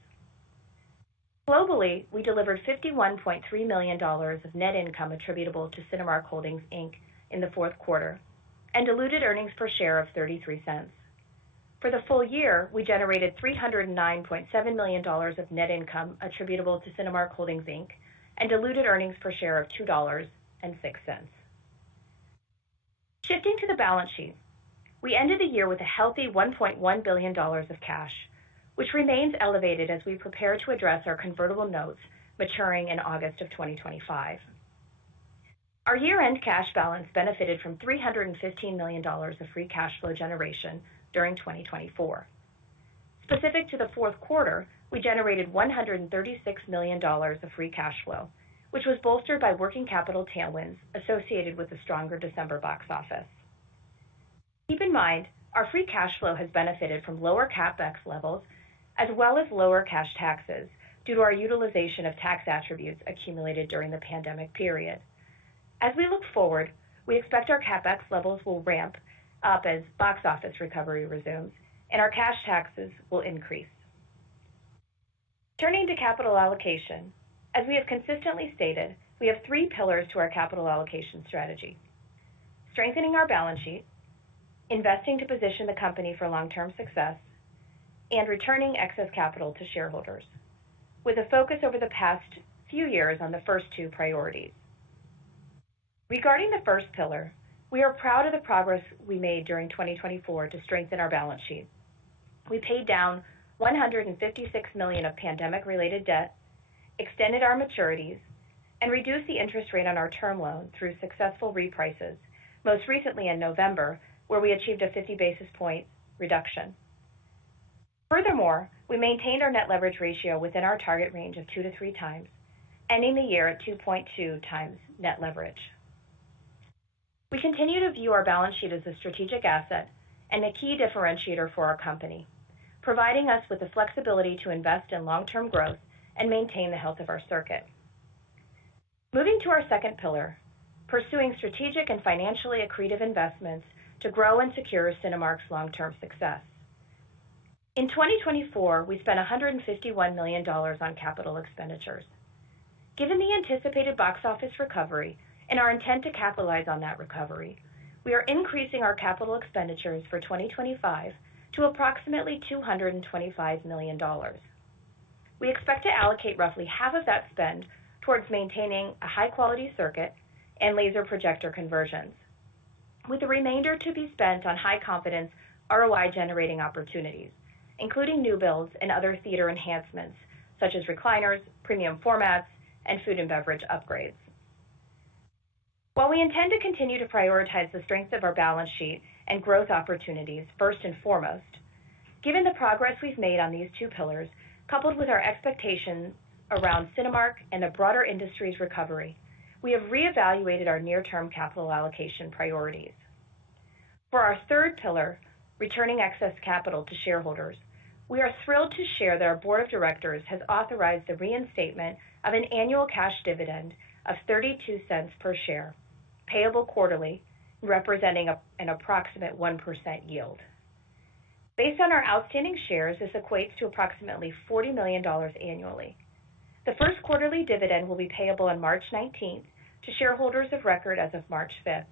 Globally, we delivered $51.3 million of net income attributable to Cinemark Holdings, Inc. in the fourth quarter, and diluted earnings per share of 33 cents. For the full year, we generated $309.7 million of net income attributable to Cinemark Holdings, Inc., and diluted earnings per share of $2.06. Shifting to the balance sheet, we ended the year with a healthy $1.1 billion of cash, which remains elevated as we prepare to address our convertible notes maturing in August of 2025. Our year-end cash balance benefited from $315 million of free cash flow generation during 2024. Specific to the fourth quarter, we generated $136 million of free cash flow, which was bolstered by working capital tailwinds associated with the stronger December box office. Keep in mind, our free cash flow has benefited from lower CapEx levels as well as lower cash taxes due to our utilization of tax attributes accumulated during the pandemic period. As we look forward, we expect our CapEx levels will ramp up as box office recovery resumes, and our cash taxes will increase. Turning to capital allocation, As we have consistently stated, we have three pillars to our capital allocation strategy: strengthening our balance sheet, investing to position the company for long-term success, and returning excess capital to shareholders, with a focus over the past few years on the first two priorities. Regarding the first pillar, we are proud of the progress we made during 2024 to strengthen our balance sheet. We paid down $156 million of pandemic-related debt, extended our maturities, and reduced the interest rate on our term loan through successful reprices, most recently in November, where we achieved a 50 basis point reduction. Furthermore, we maintained our net leverage ratio within our target range of 2 to 3 times, ending the year at 2.2 times net leverage. We continue to view our balance sheet as a strategic asset and a key differentiator for our company, providing us with the flexibility to invest in long-term growth and maintain the health of our circuit. Moving to our second pillar, pursuing strategic and financially accretive investments to grow and secure Cinemark's long-term success. In 2024, we spent $151 million on capital expenditures. Given the anticipated box office recovery and our intent to capitalize on that recovery, we are increasing our capital expenditures for 2025 to approximately $225 million. We expect to allocate roughly half of that spend towards maintaining a high-quality circuit and laser projector conversions, with the remainder to be spent on high-confidence ROI-generating opportunities, including new builds and other theater enhancements, such as recliners, premium formats, and food and beverage upgrades. While we intend to continue to prioritize the strength of our balance sheet and growth opportunities first and foremost, given the progress we've made on these two pillars, coupled with our expectations around Cinemark and the broader industry's recovery, we have reevaluated our near-term capital allocation priorities. For our third pillar, returning excess capital to shareholders, we are thrilled to share that our board of directors has authorized the reinstatement of an annual cash dividend of 32 cents per share, payable quarterly, representing an approximate 1% yield. Based on our outstanding shares, this equates to approximately $40 million annually. The first quarterly dividend will be payable on March 19th to shareholders of record as of March 5th.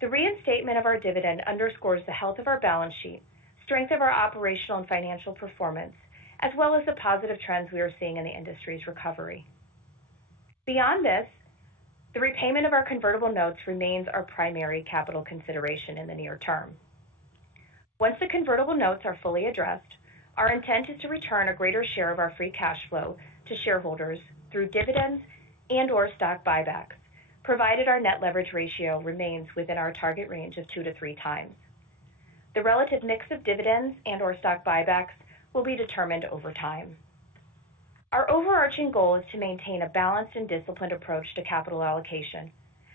The reinstatement of our dividend underscores the health of our balance sheet, strength of our operational and financial performance, as well as the positive trends we are seeing in the industry's recovery. Beyond this, the repayment of our convertible notes remains our primary capital consideration in the near term. Once the convertible notes are fully addressed, our intent is to return a greater share of our free cash flow to shareholders through dividends and/or stock buybacks, provided our net leverage ratio remains within our target range of 2 to 3 times. The relative mix of dividends and/or stock buybacks will be determined over time. Our overarching goal is to maintain a balanced and disciplined approach to capital allocation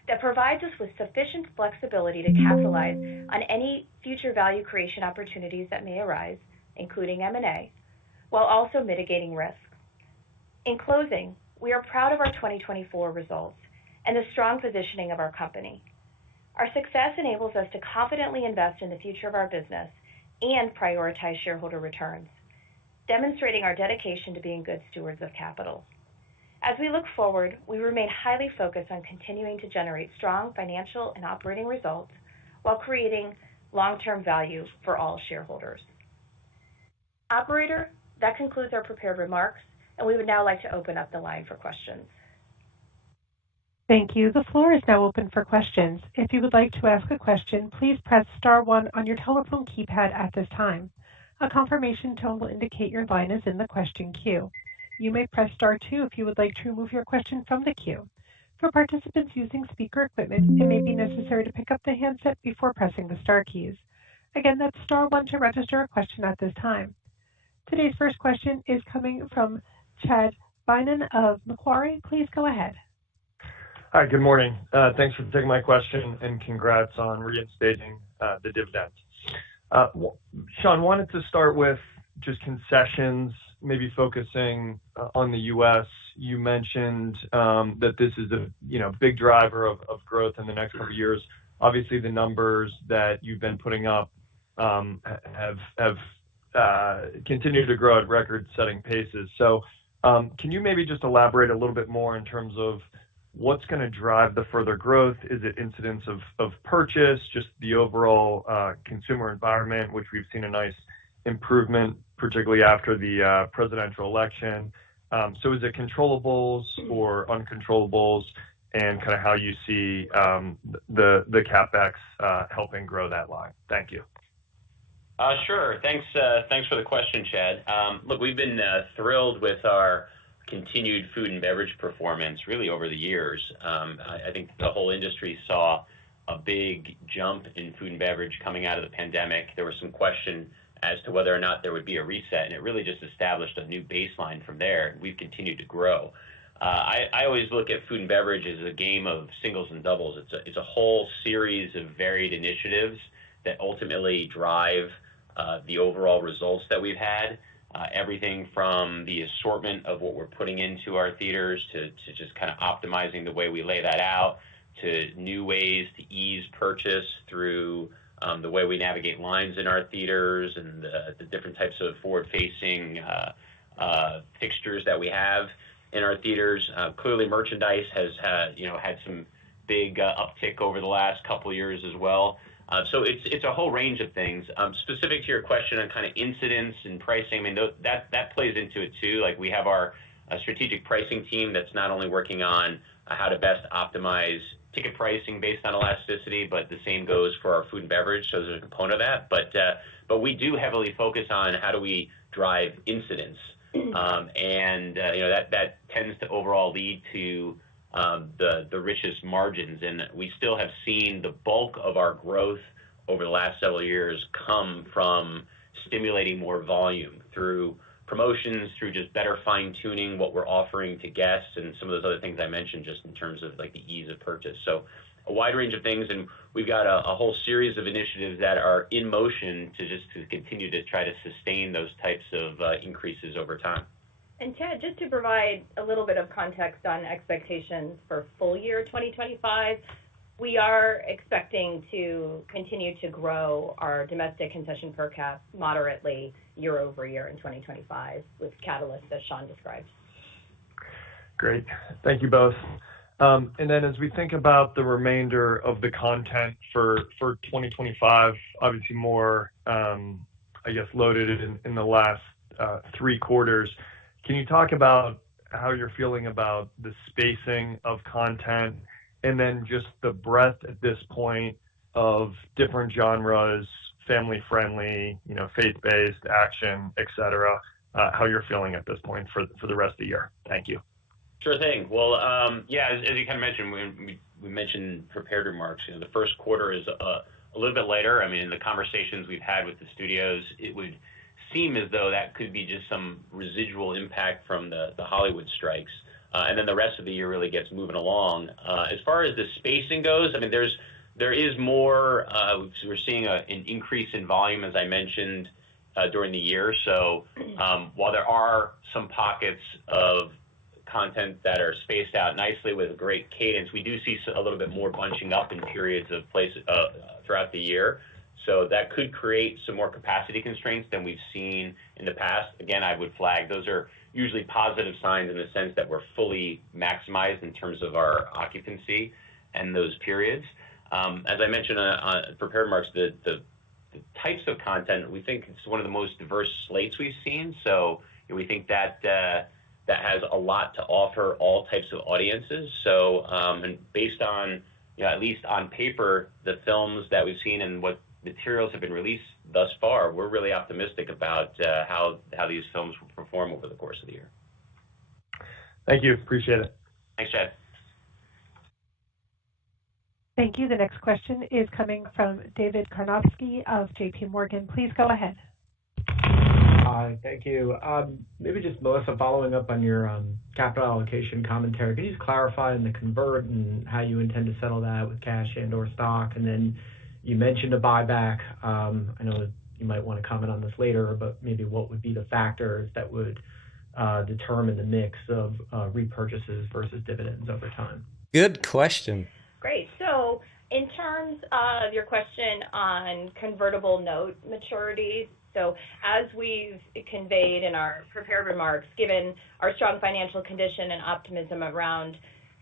that provides us with sufficient flexibility to capitalize on any future value creation opportunities that may arise, including M&A, while also mitigating risks. In closing, we are proud of our 2024 results and the strong positioning of our company. Our success enables us to confidently invest in the future of our business and prioritize shareholder returns, demonstrating our dedication to being good stewards of capital. As we look forward, we remain highly focused on continuing to generate strong financial and operating results while creating long-term value for all shareholders. Operator, that concludes our prepared remarks, and we would now like to open up the line for questions. Thank you. The floor is now open for questions. If you would like to ask a question, please press star 1 on your telephone keypad at this time. A confirmation tone will indicate your line is in the question queue. You may press star 2 if you would like to remove your question from the queue. For participants using speaker equipment, it may be necessary to pick up the handset before pressing the star keys. Again, that's star 1 to register a question at this time. Today's first question is coming from Chad Beynon of Macquarie. Please go ahead. Hi, good morning. Thanks for taking my question and congrats on reinstating the dividend. Sean, wanted to start with just concessions, maybe focusing on the U.S. You mentioned that this is a big driver of growth in the next couple of years. Obviously, the numbers that you've been putting up have continued to grow at record-setting paces. So Can you maybe just elaborate a little bit more in terms of what's going to drive the further growth? Is it incidence of purchase, just the overall consumer environment, which we've seen a nice improvement, particularly after the presidential election? So is it controllables or uncontrollables, and kind of how you see the CapEx helping grow that line? Thank you. Sure. Thanks for the question, Chad. Look, we've been thrilled with our continued food and beverage performance really over the years. I think the whole industry saw a big jump in food and beverage coming out of the pandemic. There was some question as to whether or not there would be a reset, and it really just established a new baseline from there, and we've continued to grow. I always look at food and beverage as a game of singles and doubles. It's a whole series of varied initiatives that ultimately drive the overall results that we've had. Everything from the assortment of what we're putting into our theaters to just kind of optimizing the way we lay that out, to new ways to ease purchase through the way we navigate lines in our theaters and the different types of forward-facing fixtures that we have in our theaters. Clearly, merchandise has had some big uptick over the last couple of years as well. So it's a whole range of things. Specific to your question on kind of incidence and pricing, I mean, that plays into it too. Like, we have our strategic pricing team that's not only working on how to best optimize ticket pricing based on elasticity, but the same goes for our food and beverage. So there's a component of that. But we do heavily focus on how do we drive incidence, and that tends to overall lead to the richest margins, and we still have seen the bulk of our growth over the last several years come from stimulating more volume through promotions, through just better fine-tuning what we're offering to guests, and some of those other things I mentioned just in terms of like the ease of purchase. So a wide range of things, and we've got a whole series of initiatives that are in motion to continue to try to sustain those types of increases over time. And Chad, just to provide a little bit of context on expectations for full year 2025, we are expecting to continue to grow our domestic concession per cap moderately year over year in 2025 with catalysts as Sean described. Great. Thank you both. And then as we think about the remainder of the content for 2025, obviously more, loaded in the last 3 quarters. Can you talk about how you're feeling about the spacing of content, and then just the breadth at this point of different genres, family-friendly, faith-based, action, et cetera, how you're feeling at this point for the rest of the year? Thank you. Sure thing. Well, as you kind of mentioned, we mentioned prepared remarks. The first quarter is a little bit later. I mean, in the conversations we've had with the studios, it would seem as though that could be just some residual impact from the Hollywood strikes. And then the rest of the year really gets moving along. As far as the spacing goes, I mean, there is more, we're seeing an increase in volume, as I mentioned, during the year. So while there are some pockets of content that are spaced out nicely with a great cadence, we do see a little bit more bunching up in periods of throughout the year. So that could create some more capacity constraints than we've seen in the past. Again, I would flag those are usually positive signs in the sense that we're fully maximized in terms of our occupancy and those periods. As I mentioned on prepared remarks, the types of content, we think it's one of the most diverse slates we've seen. So we think that has a lot to offer all types of audiences. So and based on, at least on paper, the films that we've seen and what materials have been released thus far, we're really optimistic about how these films will perform over the course of the year. Thank you. Appreciate it. Thanks, Chad. Thank you. The next question is coming from David Karnovsky of JP Morgan. Please go ahead. Hi, thank you. Maybe just Melissa, following up on your capital allocation commentary, can you just clarify in the convert and how you intend to settle that with cash and or stock? And then you mentioned a buyback. I know that you might want to comment on this later, but maybe what would be the factors that would determine the mix of repurchases versus dividends over time? Good question. Great. So In terms of your question on convertible note maturities, so as we've conveyed in our prepared remarks, given our strong financial condition and optimism around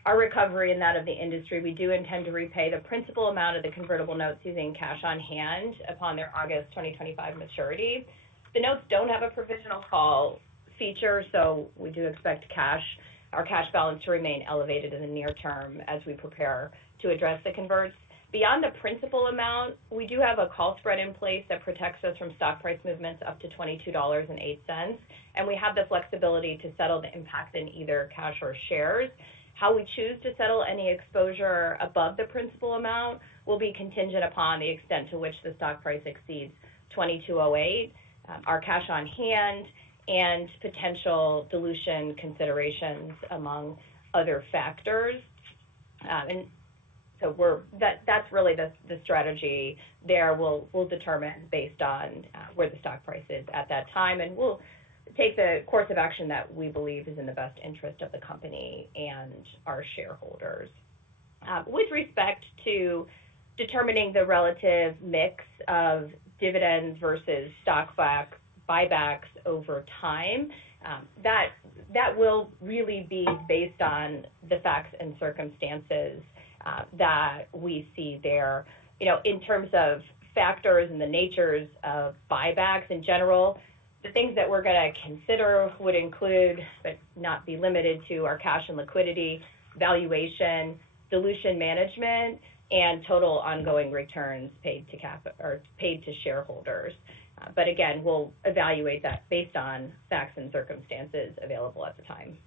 our recovery and that of the industry, we do intend to repay the principal amount of the convertible notes using cash on hand upon their August 2025 maturity. The notes don't have a provisional call feature, so we do expect our cash balance to remain elevated in the near term as we prepare to address the converts. Beyond the principal amount, we do have a call spread in place that protects us from stock price movements up to $22.08, and we have the flexibility to settle the impact in either cash or shares. How we choose to settle any exposure above the principal amount will be contingent upon the extent to which the stock price exceeds $22.08, our cash on hand, and potential dilution considerations, among other factors. And so that's really the strategy there. We'll determine based on where the stock price is at that time, and we'll take the course of action that we believe is in the best interest of the company and our shareholders. With respect to determining the relative mix of dividends versus stock buybacks over time, that will really be based on the facts and circumstances that we see there. In terms of factors and the natures of buybacks in general, the things that we're going to consider would include, but not be limited to, our cash and liquidity, valuation, dilution management, and total ongoing returns paid to shareholders. But again, we'll evaluate that based on facts and circumstances available at the time.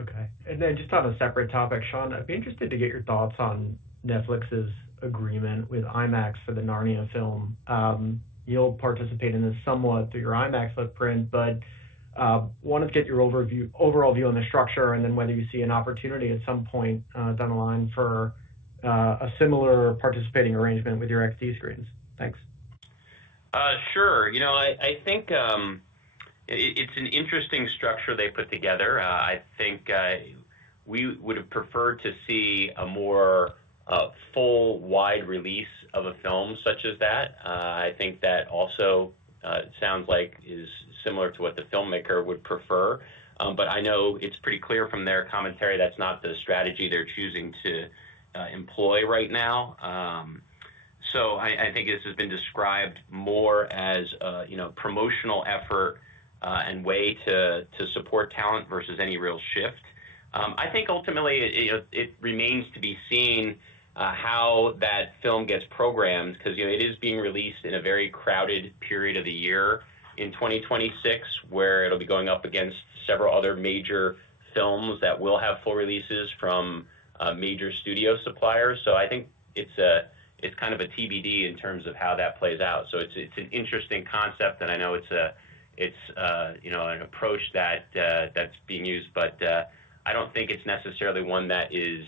Okay. And then just on a separate topic, Sean, I'd be interested to get your thoughts on Netflix's agreement with IMAX for the Narnia film. You'll participate in this somewhat through your IMAX footprint, but wanted to get your overall view on the structure, and then whether you see an opportunity at some point down the line for a similar participating arrangement with your XD screens. Thanks. Sure. I think it's an interesting structure they put together. I think we would have preferred to see a more full, wide release of a film such as that. I think that also sounds like is similar to what the filmmaker would prefer. But I know it's pretty clear from their commentary that's not the strategy they're choosing to employ right now. So I think this has been described more as a promotional effort and way to support talent versus any real shift. I think ultimately it remains to be seen how that film gets programmed, because it is being released in a very crowded period of the year in 2026, where it'll be going up against several other major films that will have full releases from major studio suppliers. So I think it's kind of a TBD in terms of how that plays out. So it's an interesting concept, and I know it's an approach that's being used, but I don't think it's necessarily one that is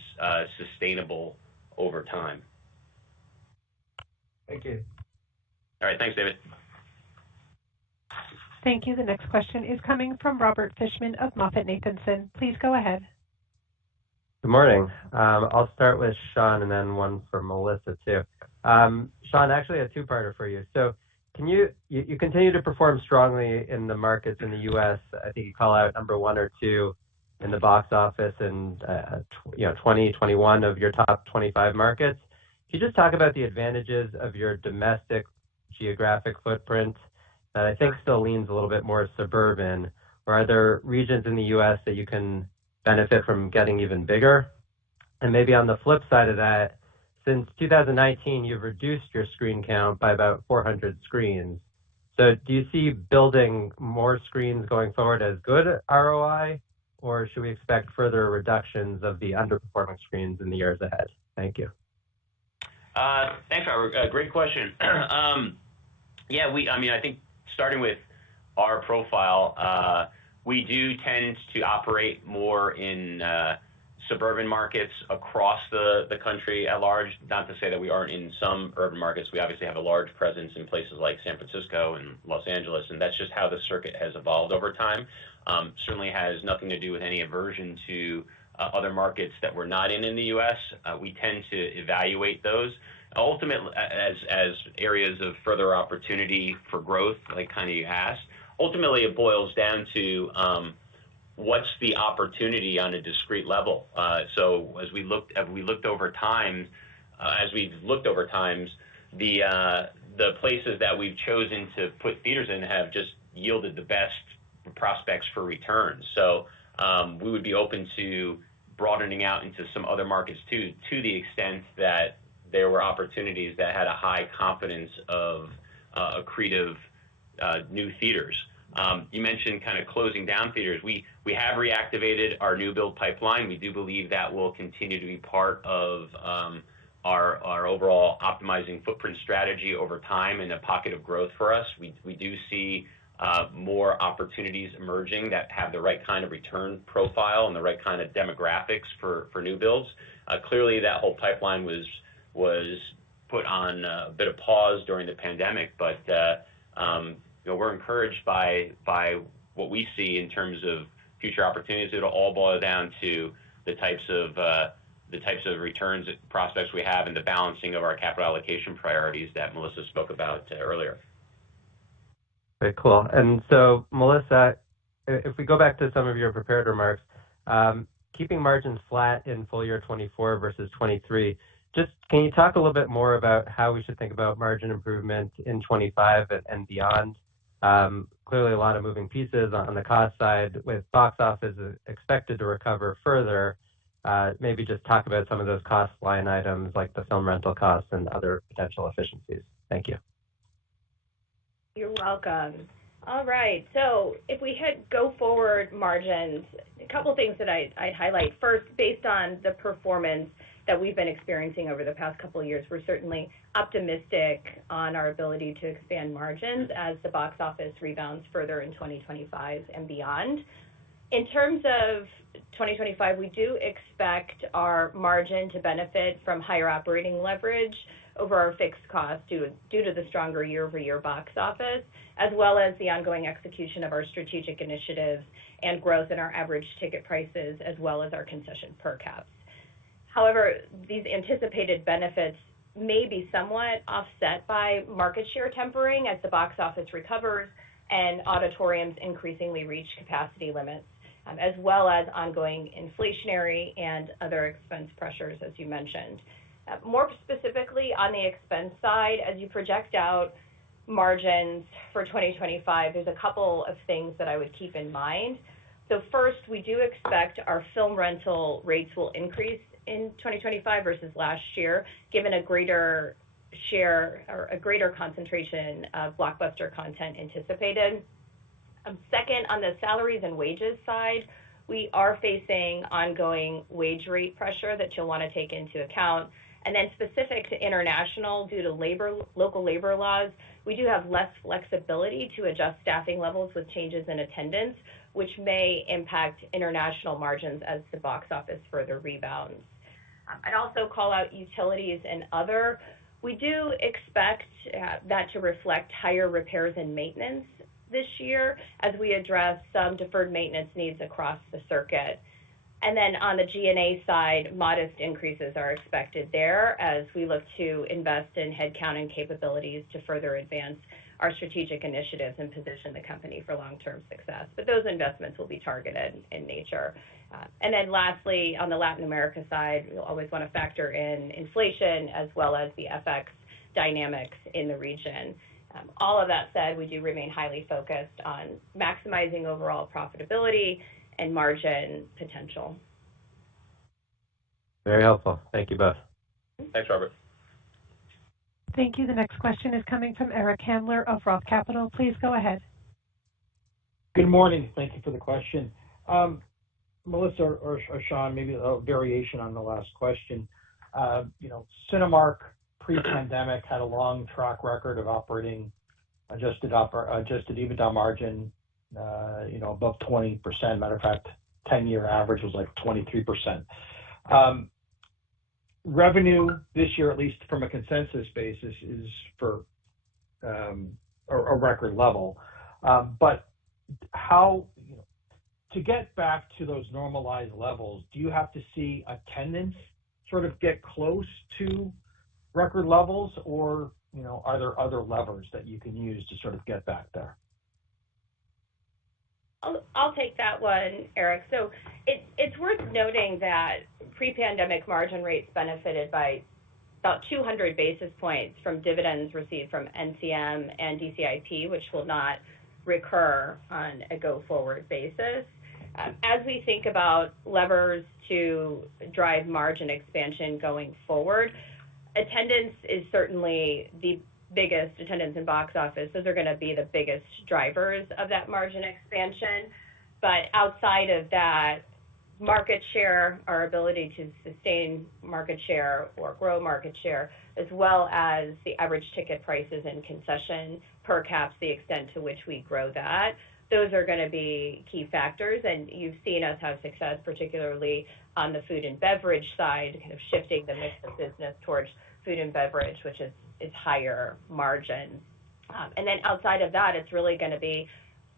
sustainable over time. Thank you. All right, thanks, David. Thank you. The next question is coming from Robert Fishman of MoffettNathanson. Please go ahead. Good morning. I'll start with Sean and then one for Melissa too. Sean, actually a two-parter for you. So can you continue to perform strongly in the markets in the U.S. I think you call out number 1 or 2 in the box office and 21 of your top 25 markets. Can you just talk about the advantages of your domestic geographic footprint that I think still leans a little bit more suburban, or are there regions in the U.S. that you can benefit from getting even bigger? And maybe on the flip side of that, since 2019, you've reduced your screen count by about 400 screens. So do you see building more screens going forward as good ROI, or should we expect further reductions of the underperforming screens in the years ahead? Thank you. Thanks, Robert. Great question. I think starting with our profile, we do tend to operate more in suburban markets across the country at large. Not to say that we aren't in some urban markets. We obviously have a large presence in places like San Francisco and Los Angeles, and that's just how the circuit has evolved over time. Certainly has nothing to do with any aversion to other markets that we're not in the U.S. We tend to evaluate those ultimately as areas of further opportunity for growth, like kind of you asked. Ultimately, it boils down to what's the opportunity on a discrete level. So as we looked over time, the places that we've chosen to put theaters in have just yielded the best prospects for returns. So we would be open to broadening out into some other markets too, to the extent that there were opportunities that had a high confidence of accretive new theaters. You mentioned kind of closing down theaters. We have reactivated our new build pipeline. We do believe that will continue to be part of our overall optimizing footprint strategy over time and a pocket of growth for us. We do see more opportunities emerging that have the right kind of return profile and the right kind of demographics for new builds. Clearly, that whole pipeline was put on a bit of pause during the pandemic, but we're encouraged by what we see in terms of future opportunities. It'll all boil down to the types of returns prospects we have and the balancing of our capital allocation priorities that Melissa spoke about earlier. Very cool. And so, Melissa, if we go back to some of your prepared remarks, keeping margins flat in full year 24 versus 23, just can you talk a little bit more about how we should think about margin improvement in 25 and beyond? Clearly, a lot of moving pieces on the cost side with box office expected to recover further. Maybe just talk about some of those cost line items like the film rental costs and other potential efficiencies. Thank you. You're welcome. All right. So if we hit go forward margins, a couple things that I'd highlight. First, based on the performance that we've been experiencing over the past couple of years, we're certainly optimistic on our ability to expand margins as the box office rebounds further in 2025 and beyond. In terms of 2025, we do expect our margin to benefit from higher operating leverage over our fixed costs due to the stronger year-over-year box office, as well as the ongoing execution of our strategic initiatives and growth in our average ticket prices, as well as our concession per caps. However, these anticipated benefits may be somewhat offset by market share tempering as the box office recovers and auditoriums increasingly reach capacity limits, as well as ongoing inflationary and other expense pressures, as you mentioned. More specifically on the expense side, as you project out margins for 2025, there's a couple of things that I would keep in mind. So first, we do expect our film rental rates will increase in 2025 versus last year, given a greater share or a greater concentration of blockbuster content anticipated. Second, on the salaries and wages side, we are facing ongoing wage rate pressure that you'll want to take into account. And then specific to international, due to local labor laws, we do have less flexibility to adjust staffing levels with changes in attendance, which may impact international margins as the box office further rebounds. I'd also call out utilities and other. We do expect that to reflect higher repairs and maintenance this year as we address some deferred maintenance needs across the circuit. And then on the G&A side, modest increases are expected there as we look to invest in headcount and capabilities to further advance our strategic initiatives and position the company for long-term success. But those investments will be targeted in nature. And then lastly, on the Latin America side, we'll always want to factor in inflation as well as the FX dynamics in the region. All of that said, we do remain highly focused on maximizing overall profitability and margin potential. Very helpful. Thank you both. Thanks, Robert. Thank you. The next question is coming from Eric Handler of Roth Capital. Please go ahead. Good morning. Thank you for the question. Melissa or Sean, maybe a variation on the last question. Cinemark pre-pandemic had a long track record of operating adjusted EBITDA margin, above 20%. Matter of fact, 10-year average was like 23%. Revenue this year, at least from a consensus basis, is for a record level. But how to get back to those normalized levels, do you have to see attendance sort of get close to record levels, or are there other levers that you can use to sort of get back there? I'll take that one, Eric. So it's worth noting that pre-pandemic margin rates benefited by about 200 basis points from dividends received from NCM and DCIP, which will not recur on a go-forward basis. As we think about levers to drive margin expansion going forward, attendance is certainly the biggest, attendance in box office. Those are going to be the biggest drivers of that margin expansion. But outside of that, market share, our ability to sustain market share or grow market share, as well as the average ticket prices and concession per caps, the extent to which we grow that, those are going to be key factors. And you've seen us have success, particularly on the food and beverage side, kind of shifting the mix of business towards food and beverage, which is higher margin. And then outside of that, it's really going to be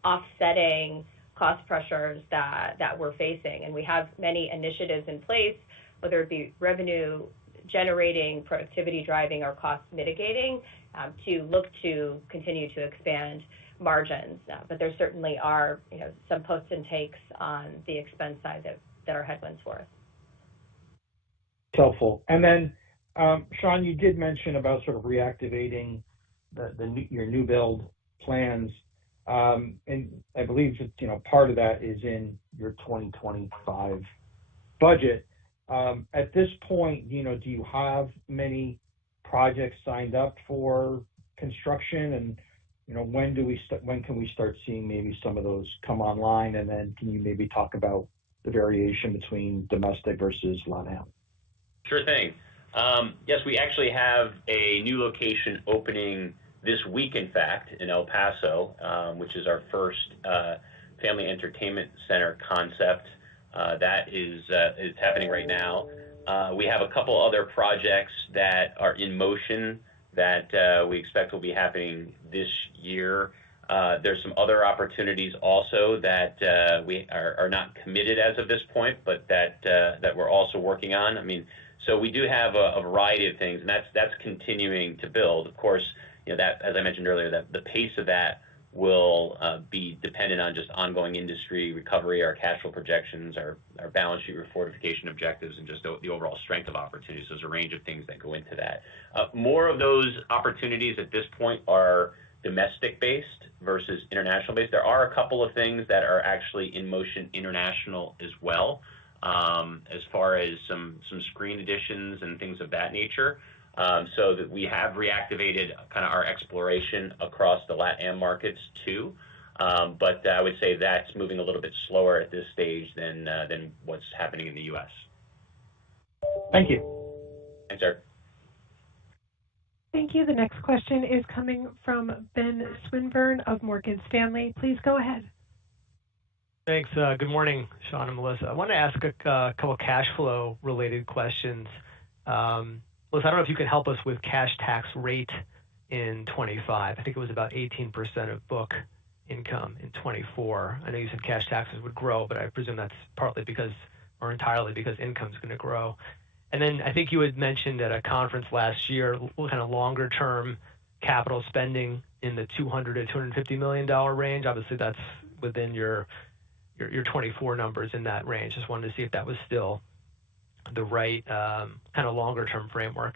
offsetting cost pressures that we're facing. And we have many initiatives in place, whether it be revenue generating, productivity driving, or cost mitigating, to look to continue to expand margins. But there certainly are some posts and takes on the expense side that are headwinds for us. Helpful. And then, Sean, you did mention about sort of reactivating your new build plans, and I believe that part of that is in your 2025 budget. At this point, do you have many projects signed up for construction, and when can we start seeing maybe some of those come online? And then can you maybe talk about the variation between domestic versus LATAM? Sure thing. Yes, we actually have a new location opening this week, in fact, in El Paso, which is our first family entertainment center concept. That is happening right now. We have a couple other projects that are in motion that we expect will be happening this year. There's some other opportunities also that we are not committed as of this point, but that we're also working on. I mean, so we do have a variety of things, and that's continuing to build. Of course, that, as I mentioned earlier, that the pace of that will be dependent on just ongoing industry recovery, our cash flow projections, our balance sheet refortification objectives, and just the overall strength of opportunities. There's a range of things that go into that. More of those opportunities at this point are domestic-based versus international-based. There are a couple of things that are actually in motion international as well, as far as some screen additions and things of that nature. So that we have reactivated kind of our exploration across the LATAM markets too. But I would say that's moving a little bit slower at this stage than what's happening in the U.S. Thank you. Thanks, Eric. Thank you. The next question is coming from Ben Swinburne of Morgan Stanley. Please go ahead. Thanks. Good morning, Sean and Melissa. I want to ask a couple cash flow related questions. Melissa, I don't know if you can help us with cash tax rate in 25. I think it was about 18% of book income in 24. I know you said cash taxes would grow, but I presume that's partly because, or entirely because income's going to grow. And then I think you had mentioned at a conference last year, kind of longer term capital spending in the $200 to $250 million range. Obviously, that's within your 24 numbers in that range. Just wanted to see if that was still the right kind of longer term framework.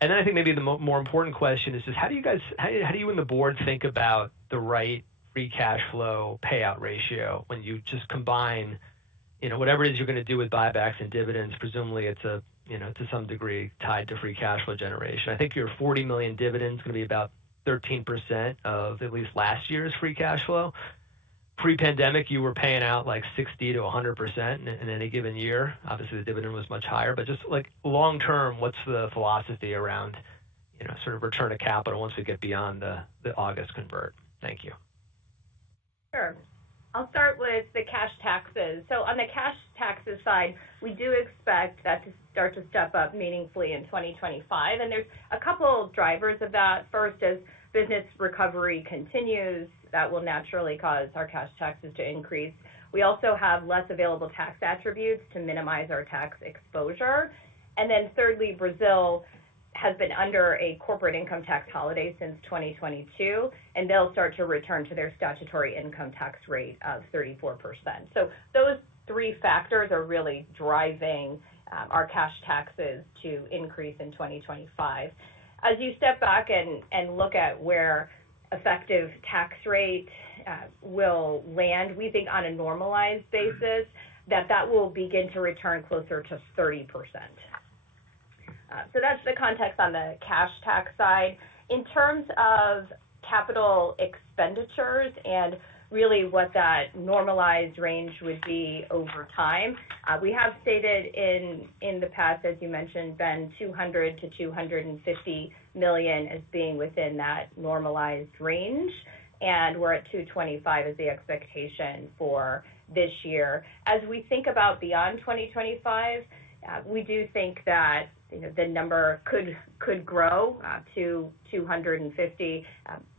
And then I think maybe the more important question is just how do you and the board think about the right free cash flow payout ratio when you just combine, whatever it is you're going to do with buybacks and dividends? Presumably it's to some degree tied to free cash flow generation. I think your 40 million dividends going to be about 13% of at least last year's free cash flow. Pre-pandemic, you were paying out like 60 to 100% in any given year. Obviously, the dividend was much higher, but just like long term, what's the philosophy around, sort of return of capital once we get beyond the August convert? Thank you. Sure. I'll start with the cash taxes. So on the cash taxes side, we do expect that to start to step up meaningfully in 2025. And there's a couple drivers of that. First, as business recovery continues, that will naturally cause our cash taxes to increase. We also have less available tax attributes to minimize our tax exposure. And then thirdly, Brazil has been under a corporate income tax holiday since 2022, and they'll start to return to their statutory income tax rate of 34%. So those three factors are really driving our cash taxes to increase in 2025. As you step back and look at where effective tax rate will land, we think on a normalized basis that will begin to return closer to 30%. So that's the context on the cash tax side. In terms of capital expenditures and really what that normalized range would be over time, we have stated in the past, as you mentioned, Ben, 200 to 250 million as being within that normalized range, and we're at 225 as the expectation for this year. As we think about beyond 2025, we do think that the number could grow to 250,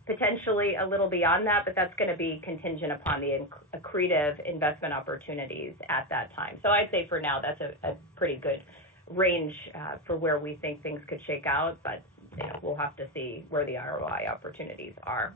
potentially a little beyond that, but that's going to be contingent upon the accretive investment opportunities at that time. So I'd say for now that's a pretty good range for where we think things could shake out, but we'll have to see where the ROI opportunities are.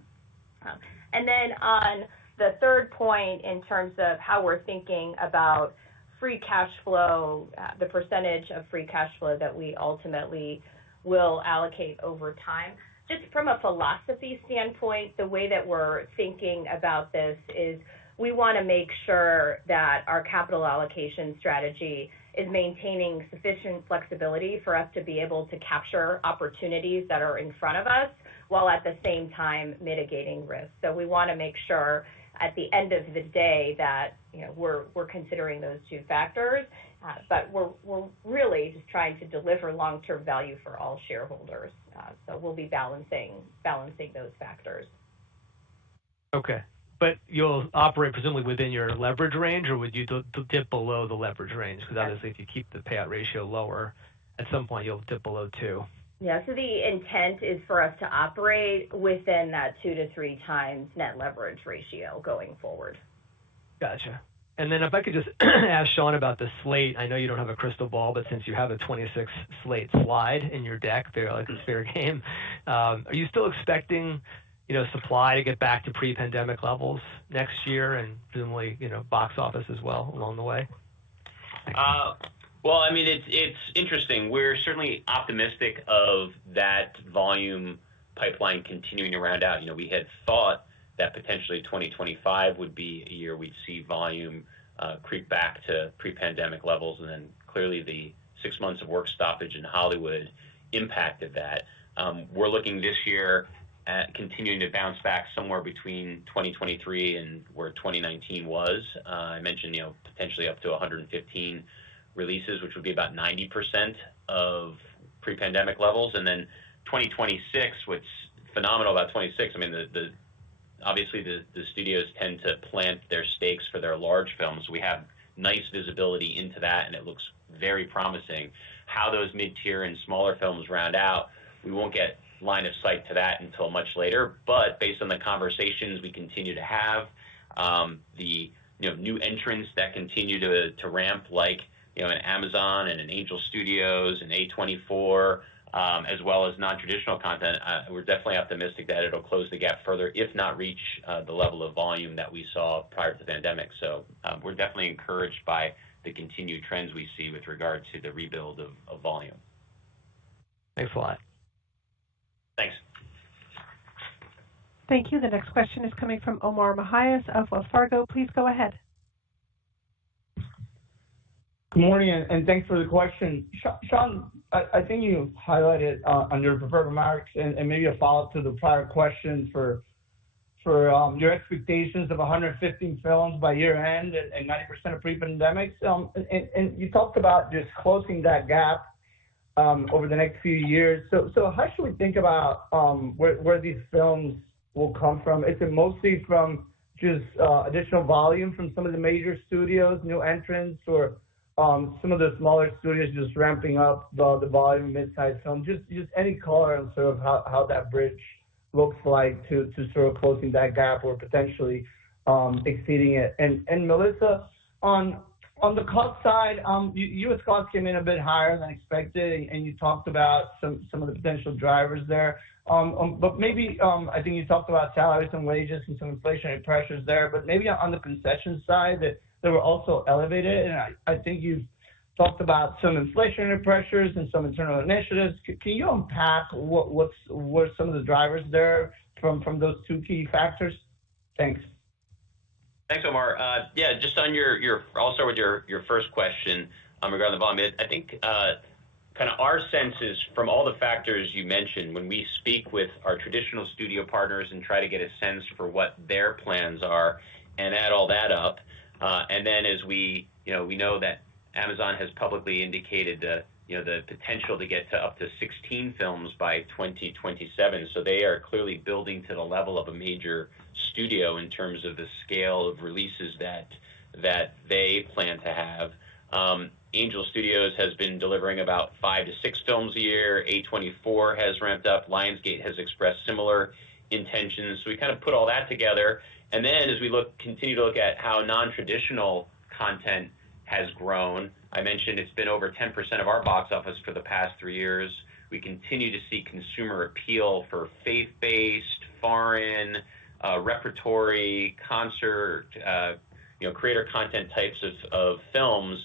And then on the third point, in terms of how we're thinking about free cash flow, the percentage of free cash flow that we ultimately will allocate over time, just from a philosophy standpoint, the way that we're thinking about this is we want to make sure that our capital allocation strategy is maintaining sufficient flexibility for us to be able to capture opportunities that are in front of us while at the same time mitigating risk. So we want to make sure at the end of the day that we're considering those two factors, but we're really just trying to deliver long-term value for all shareholders. So we'll be balancing those factors. Okay. But you'll operate presumably within your leverage range, or would you dip below the leverage range? Because obviously if you keep the payout ratio lower, at some point you'll dip below 2. Yeah, so the intent is for us to operate within that 2 to 3 times net leverage ratio going forward. Gotcha. And then if I could just ask Sean about the slate. I know you don't have a crystal ball, but since you have a 26 slate slide in your deck, it's fair game. Are you still expecting, supply to get back to pre-pandemic levels next year, and presumably, box office as well along the way? Well, I mean, it's interesting. We're certainly optimistic of that volume pipeline continuing to round out. We had thought that potentially 2025 would be a year we'd see volume creep back to pre-pandemic levels, and then clearly the 6 months of work stoppage in Hollywood impacted that. We're looking this year at continuing to bounce back somewhere between 2023 and where 2019 was. I mentioned, potentially up to 115 releases, which would be about 90% of pre-pandemic levels. And then 2026, what's phenomenal about 26, I mean, obviously the studios tend to plant their stakes for their large films. We have nice visibility into that, and it looks very promising. How those mid-tier and smaller films round out, we won't get line of sight to that until much later. But based on the conversations we continue to have, the new entrants that continue to ramp, like an Amazon and an Angel Studios and A24, as well as non-traditional content, we're definitely optimistic that it'll close the gap further, if not reach the level of volume that we saw prior to the pandemic. So we're definitely encouraged by the continued trends we see with regard to the rebuild of volume. Thanks a lot. Thanks. Thank you. The next question is coming from Omar Mejias of Wells Fargo. Please go ahead. Good morning, and thanks for the question. Sean, I think you highlighted on your prepared remarks, and maybe a follow-up to the prior question for your expectations of 115 films by year end and 90% of pre-pandemic. And you talked about just closing that gap over the next few years. So how should we think about where these films will come from? Is it mostly from just additional volume from some of the major studios, new entrants, or some of the smaller studios just ramping up the volume mid-sized film? Just any color on sort of how that bridge looks like to sort of closing that gap, or potentially exceeding it. And Melissa, on the cost side, U.S. costs came in a bit higher than expected, and you talked about some of the potential drivers there. But maybe I think you talked about salaries and wages and some inflationary pressures there, but maybe on the concession side that they were also elevated. And I think you've talked about some inflationary pressures and some internal initiatives. Can you unpack what some of the drivers there from those two key factors? Thanks. Thanks, Omar. Yeah, just on I'll start with your first question regarding the volume. I think kind of our sense is from all the factors you mentioned, when we speak with our traditional studio partners and try to get a sense for what their plans are and add all that up, and then as we know that Amazon has publicly indicated the potential to get to up to 16 films by 2027. So they are clearly building to the level of a major studio in terms of the scale of releases that they plan to have. Angel Studios has been delivering about 5 to 6 films a year. A24 has ramped up. Lionsgate has expressed similar intentions. So we kind of put all that together. And then as we continue to look at how non-traditional content has grown, I mentioned it's been over 10% of our box office for the past 3 years. We continue to see consumer appeal for faith-based, foreign, repertory, concert, creator content types of films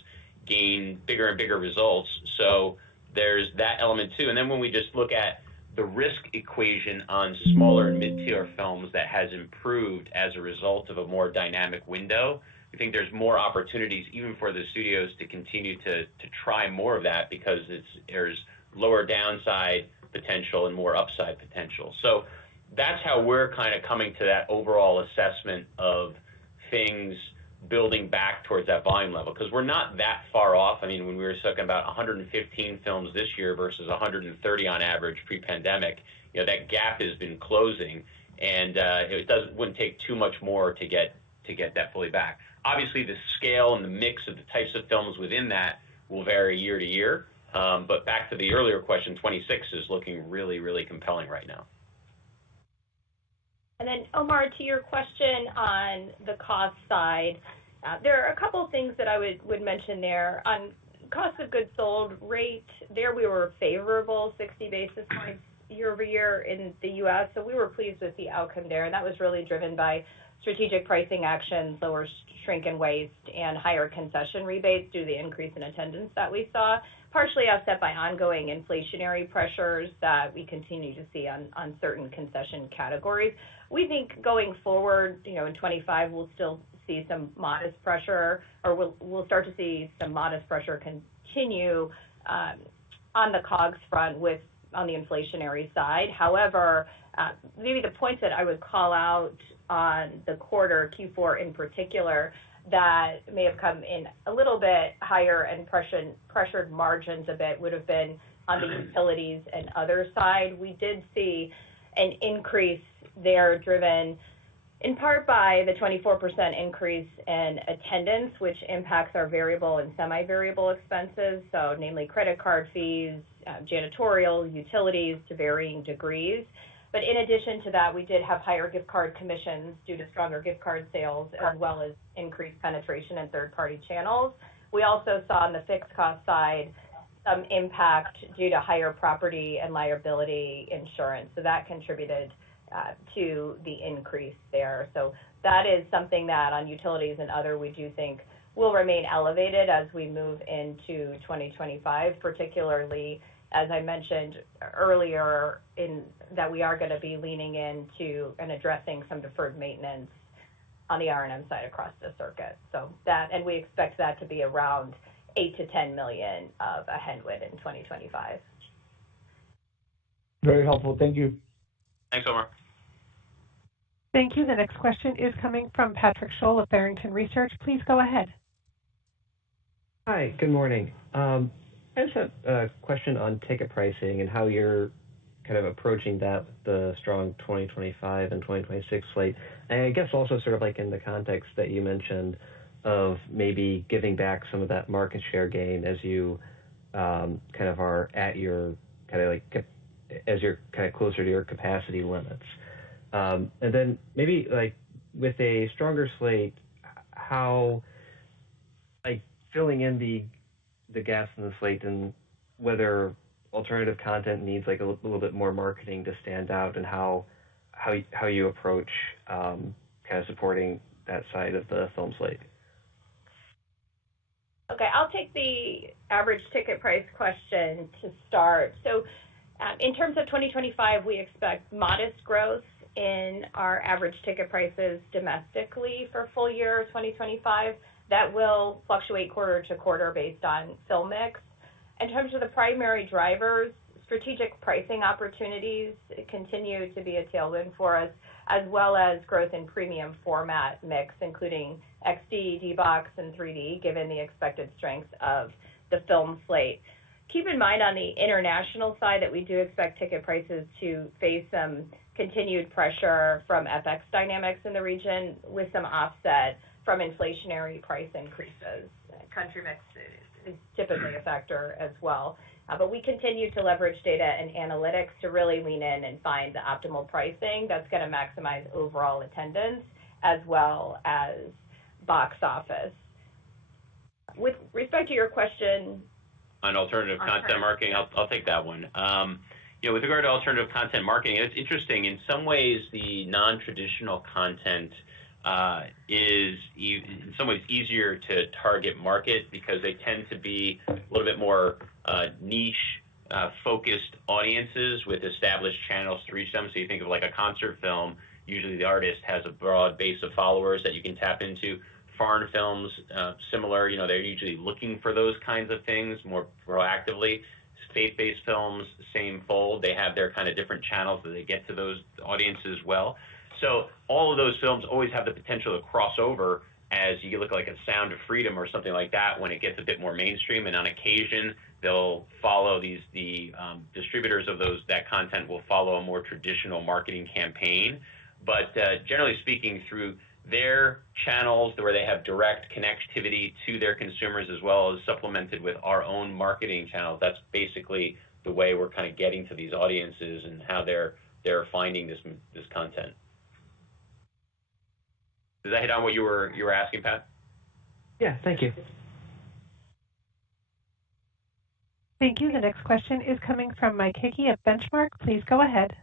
gain bigger and bigger results. So there's that element too. And then when we just look at the risk equation on smaller and mid-tier films that has improved as a result of a more dynamic window, we think there's more opportunities even for the studios to continue to try more of that because there's lower downside potential and more upside potential. So that's how we're kind of coming to that overall assessment of things building back towards that volume level, because we're not that far off. I mean, when we were talking about 115 films this year versus 130 on average pre-pandemic, that gap has been closing, and wouldn't take too much more to get that fully back. Obviously, the scale and the mix of the types of films within that will vary year to year. But back to the earlier question, 26 is looking really, really compelling right now. And then, Omar, to your question on the cost side, there are a couple of things that I would mention there. On cost of goods sold rate, there we were favorable 60 basis points year over year in the U.S., so we were pleased with the outcome there, and that was really driven by strategic pricing actions, lower shrink and waste, and higher concession rebates due to the increase in attendance that we saw, partially offset by ongoing inflationary pressures that we continue to see on certain concession categories. We think going forward, in 25, we'll still see some modest pressure, or we'll start to see some modest pressure continue on the COGS front on the inflationary side. However, maybe the points that I would call out on the quarter, Q4 in particular, that may have come in a little bit higher and pressured margins a bit would have been on the utilities and other side. We did see an increase there driven in part by the 24% increase in attendance, which impacts our variable and semi-variable expenses, so namely credit card fees, janitorial, utilities to varying degrees. But in addition to that, we did have higher gift card commissions due to stronger gift card sales, as well as increased penetration in third-party channels. We also saw on the fixed cost side some impact due to higher property and liability insurance. So that contributed to the increase there. So that is something that on utilities and other we do think will remain elevated as we move into 2025, particularly as I mentioned earlier, that we are going to be leaning into and addressing some deferred maintenance on the R&M side across the circuit. So and we expect that to be around $8 to $10 million of a headwind in 2025. Very helpful. Thank you. Thanks, Omar. Thank you. The next question is coming from Patrick Scholl of Barrington Research. Please go ahead. Hi, good morning. I just have a question on ticket pricing and how you're kind of approaching that, the strong 2025 and 2026 slate. And I guess also sort of like in the context that you mentioned of maybe giving back some of that market share gain as you kind of are at your kind of like as you're kind of closer to your capacity limits. And then maybe like with a stronger slate, how like filling in the gaps in the slate and whether alternative content needs like a little bit more marketing to stand out, and how you approach kind of supporting that side of the film slate. Okay, I'll take the average ticket price question to start. So in terms of 2025, we expect modest growth in our average ticket prices domestically for full year 2025. That will fluctuate quarter to quarter based on film mix. In terms of the primary drivers, strategic pricing opportunities continue to be a tailwind for us, as well as growth in premium format mix, including XD, D-Box, and 3D, given the expected strength of the film slate. Keep in mind on the international side that we do expect ticket prices to face some continued pressure from FX dynamics in the region, with some offset from inflationary price increases. Country mix is typically a factor as well. But we continue to leverage data and analytics to really lean in and find the optimal pricing that's going to maximize overall attendance as well as box office. With respect to your question on alternative content marketing, I'll take that one. With regard to alternative content marketing, it's interesting. In some ways, the non-traditional content is in some ways easier to target market because they tend to be a little bit more niche focused audiences with established channels to reach them. So you think of like a concert film, usually the artist has a broad base of followers that you can tap into. Foreign films, similar, they're usually looking for those kinds of things more proactively. Faith-based films, same fold. They have their kind of different channels that they get to those audiences well. So all of those films always have the potential to cross over as you look like a Sound of Freedom or something like that when it gets a bit more mainstream, and on occasion they'll follow the distributors of that content will follow a more traditional marketing campaign. But generally speaking, through their channels where they have direct connectivity to their consumers as well as supplemented with our own marketing channels, that's basically the way we're kind of getting to these audiences and how they're finding this content. Does that hit on what you were asking, Pat? Yeah, thank you. Thank you. The next question is coming from Mike Hickey of Benchmark. Please go ahead.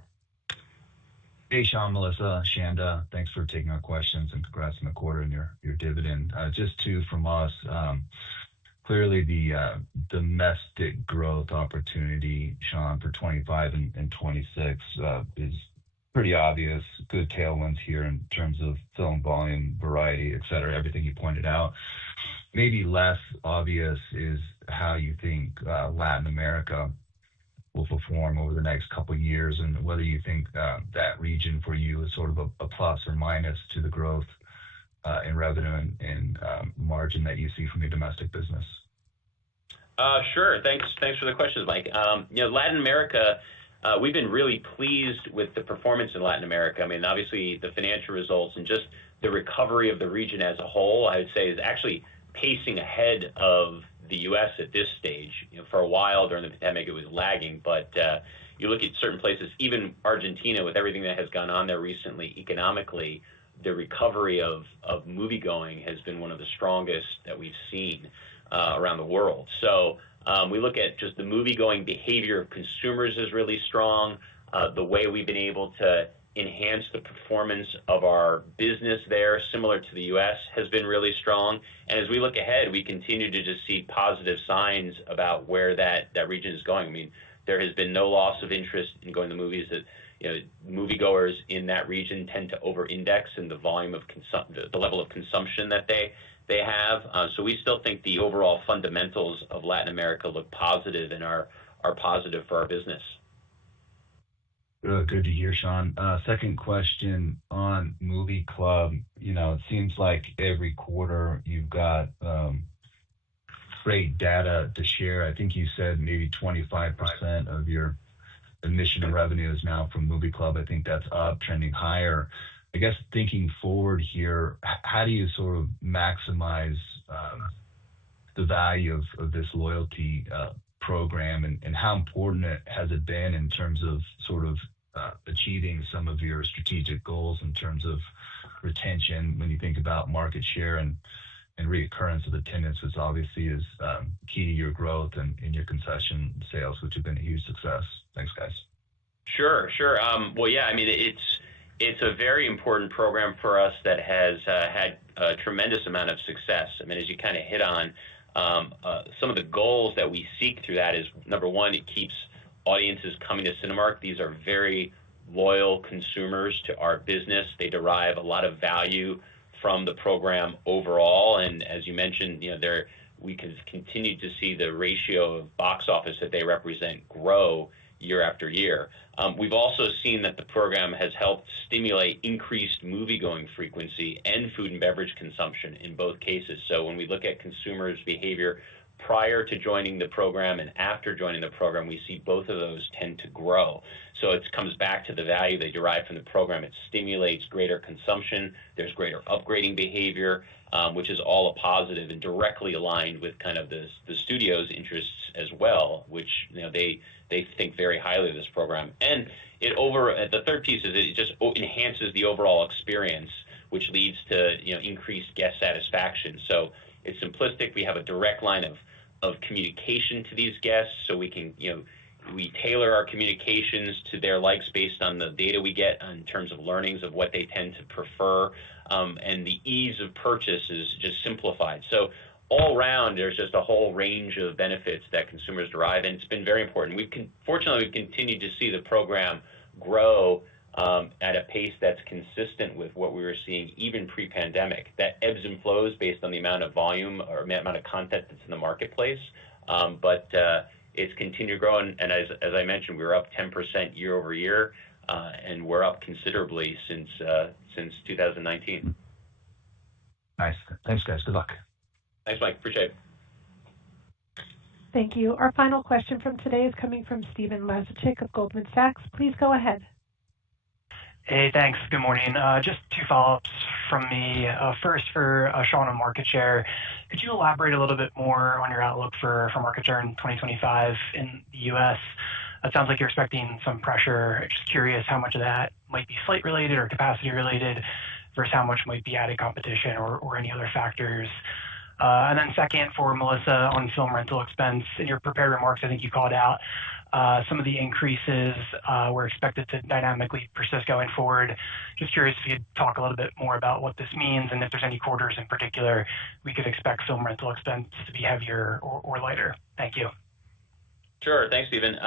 Hey, Sean, Melissa, Shanda, thanks for taking our questions and congrats on the quarter and your dividend. Just two from us. Clearly, the domestic growth opportunity, Sean, for 25 and 26 is pretty obvious. Good tailwinds here in terms of film volume, variety, et cetera, everything you pointed out. Maybe less obvious is how you think Latin America will perform over the next couple of years, and whether you think that region for you is sort of a plus or minus to the growth in revenue and margin that you see from your domestic business. Sure. Thanks for the questions, Mike. Latin America, we've been really pleased with the performance in Latin America. I mean, obviously the financial results and just the recovery of the region as a whole, I would say, is actually pacing ahead of the U.S. at this stage. For a while during the pandemic, it was lagging, but you look at certain places, even Argentina, with everything that has gone on there recently economically, the recovery of moviegoing has been one of the strongest that we've seen around the world. So we look at just the moviegoing behavior of consumers is really strong. The way we've been able to enhance the performance of our business there, similar to the U.S., has been really strong. And as we look ahead, we continue to just see positive signs about where that region is going. I mean, there has been no loss of interest in going to movies. That moviegoers in that region tend to over-index in the volume of the level of consumption that they have. So we still think the overall fundamentals of Latin America look positive and are positive for our business. Good to hear, Sean. Second question on Movie Club. It seems like every quarter you've got great data to share. I think you said maybe 25% of your admission and revenue is now from Movie Club. I think that's up, trending higher. I guess thinking forward here, how do you sort of maximize the value of this loyalty program, and how important has it been in terms of sort of achieving some of your strategic goals in terms of retention, when you think about market share and reoccurrence of attendance, which obviously is key to your growth and in your concession sales, which have been a huge success. Thanks, guys. Sure. Well, yeah, I mean, it's a very important program for us that has had a tremendous amount of success. I mean, as you kind of hit on, some of the goals that we seek through that is, number one, it keeps audiences coming to Cinemark. These are very loyal consumers to our business. They derive a lot of value from the program overall, and as you mentioned, we can continue to see the ratio of box office that they represent grow year after year. We've also seen that the program has helped stimulate increased movie-going frequency and food and beverage consumption in both cases. So when we look at consumers' behavior prior to joining the program and after joining the program, we see both of those tend to grow. So it comes back to the value they derive from the program. It stimulates greater consumption. There's greater upgrading behavior, which is all a positive and directly aligned with kind of the studio's interests as well, which they think very highly of this program. And the third piece is it just enhances the overall experience, which leads to increased guest satisfaction. So it's simplistic. We have a direct line of communication to these guests, so we can we tailor our communications to their likes based on the data we get in terms of learnings of what they tend to prefer, and the ease of purchase is just simplified. So all around, there's just a whole range of benefits that consumers derive, and it's been very important. Fortunately, we've continued to see the program grow at a pace that's consistent with what we were seeing even pre-pandemic. That ebbs and flows based on the amount of volume or amount of content that's in the marketplace, but it's continued growing. And as I mentioned, we were up 10% year over year, and we're up considerably since 2019. Nice. Thanks, guys. Good luck. Thanks, Mike. Appreciate it. Thank you. Our final question from today is coming from Stephen Laszczyk of Goldman Sachs. Please go ahead. Hey, thanks. Good morning. Just two follow-ups from me. First, for Sean on market share, could you elaborate a little bit more on your outlook for market share in 2025 in the U.S.? It sounds like you're expecting some pressure. Just curious how much of that might be slate related or capacity related versus how much might be added competition or any other factors. And then second, for Melissa, on film rental expense, in your prepared remarks, I think you called out some of the increases were expected to dynamically persist going forward. Just curious if you'd talk a little bit more about what this means and if there's any quarters in particular we could expect film rental expense to be heavier or lighter. Thank you. Sure. Thanks, Stephen.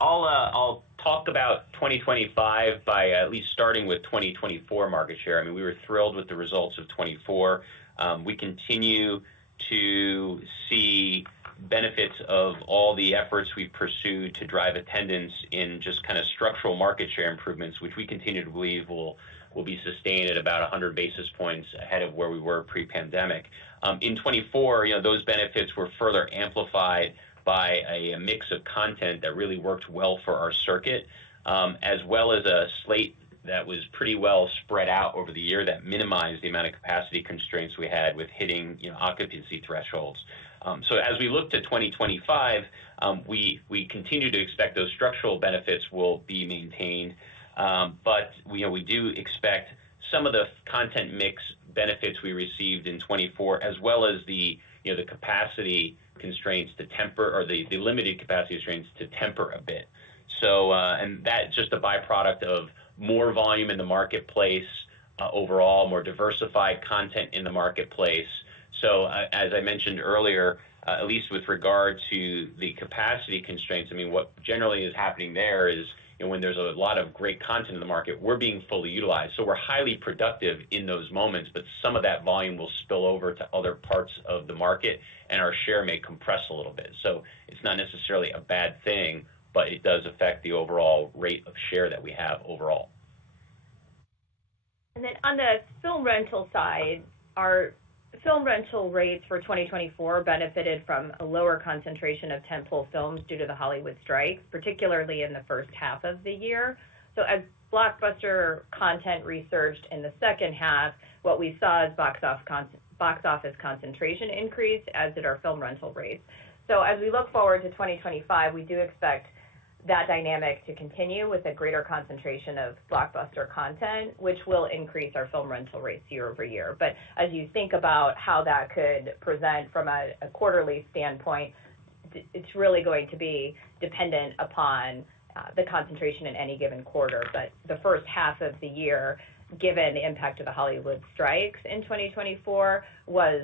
I'll talk about 2025 by at least starting with 2024 market share. I mean, we were thrilled with the results of 24. We continue to see benefits of all the efforts we've pursued to drive attendance in just kind of structural market share improvements, which we continue to believe will be sustained at about 100 basis points ahead of where we were pre-pandemic. In 24, those benefits were further amplified by a mix of content that really worked well for our circuit, as well as a slate that was pretty well spread out over the year that minimized the amount of capacity constraints we had with hitting occupancy thresholds. So as we look to 2025, we continue to expect those structural benefits will be maintained, but we do expect some of the content mix benefits we received in 24, as well as the capacity constraints to temper, or the limited capacity constraints to temper a bit. So and that's just a byproduct of more volume in the marketplace overall, more diversified content in the marketplace. So as I mentioned earlier, at least with regard to the capacity constraints, I mean, what generally is happening there is when there's a lot of great content in the market, we're being fully utilized. So we're highly productive in those moments, but some of that volume will spill over to other parts of the market, and our share may compress a little bit. So it's not necessarily a bad thing, but it does affect the overall rate of share that we have overall. And then on the film rental side, our film rental rates for 2024 benefited from a lower concentration of tentpole films due to the Hollywood strikes, particularly in the first half of the year. So as blockbuster content resurged in the second half, what we saw is box office concentration increase, as did our film rental rates. So as we look forward to 2025, we do expect that dynamic to continue with a greater concentration of blockbuster content, which will increase our film rental rates year over year. But as you think about how that could present from a quarterly standpoint, it's really going to be dependent upon the concentration in any given quarter. But the first half of the year, given the impact of the Hollywood strikes in 2024, was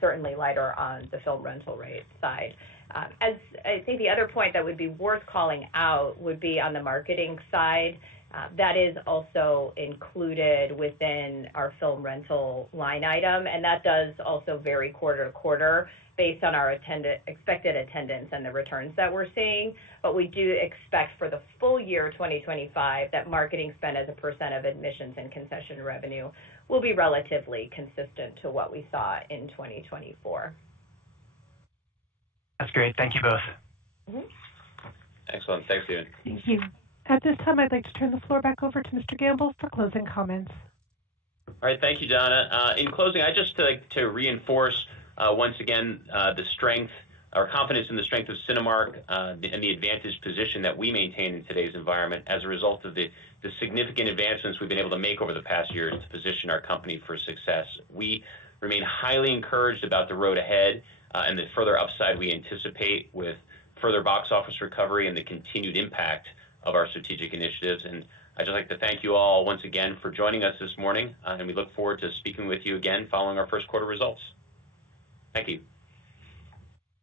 certainly lighter on the film rental rate side. As I think the other point that would be worth calling out would be on the marketing side. That is also included within our film rental line item, and that does also vary quarter to quarter based on our expected attendance and the returns that we're seeing. But we do expect for the full year 2025 that marketing spend as a percent of admissions and concession revenue will be relatively consistent to what we saw in 2024. That's great. Thank you both. Mm-hmm. Excellent. Thanks, Stephen. Thank you. At this time, I'd like to turn the floor back over to Mr. Gamble for closing comments. All right. Thank you, Donna. In closing, I just like to reinforce once again the strength, our confidence in the strength of Cinemark and the advantaged position that we maintain in today's environment as a result of the significant advancements we've been able to make over the past years to position our company for success. We remain highly encouraged about the road ahead and the further upside we anticipate with further box office recovery and the continued impact of our strategic initiatives. And I'd just like to thank you all once again for joining us this morning, and we look forward to speaking with you again following our first quarter results. Thank you.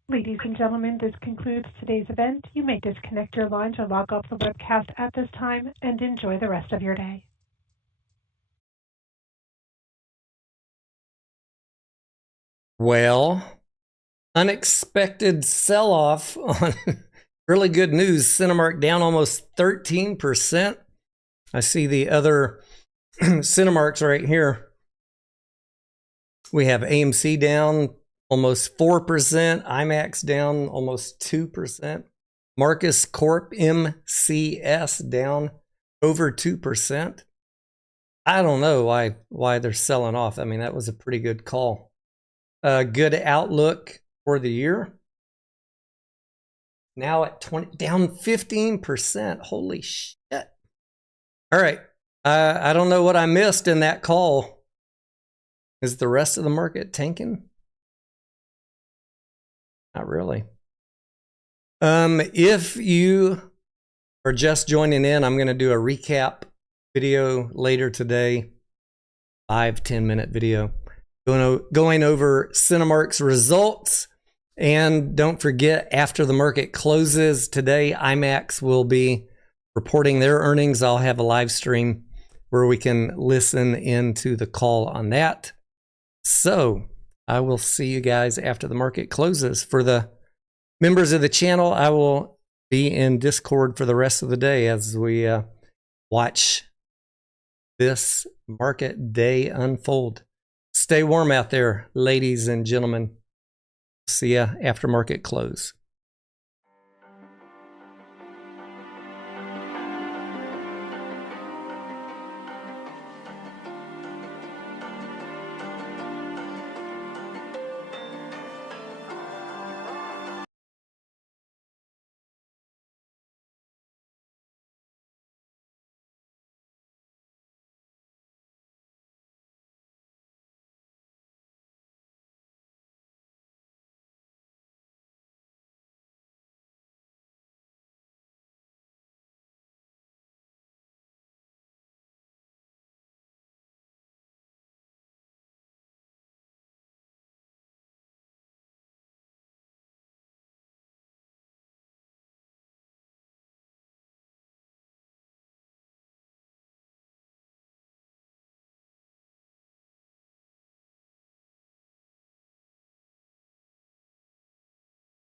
Ladies and gentlemen, this concludes today's event. You may disconnect your lines or log off the webcast at this time and enjoy the rest of your day. Well, unexpected sell-off on really good news. Cinemark down almost 13%. I see the other Cinemarks right here. We have AMC down almost 4%, IMAX down almost 2%, Marcus Corp MCS down over 2%. I don't know why they're selling off. I mean, that was a pretty good call. Good outlook for the year. Now at down 15%. Holy shit. All right. I don't know what I missed in that call. Is the rest of the market tanking? Not really. If you are just joining in, I'm going to do a recap video later today. 5-10 minute video going over Cinemark's results. And don't forget, after the market closes today, IMAX will be reporting their earnings. I'll have a live stream where we can listen into the call on that. So I will see you guys after the market closes. For the members of the channel, I will be in Discord for the rest of the day as we watch this market day unfold. Stay warm out there, ladies and gentlemen. See ya after market close.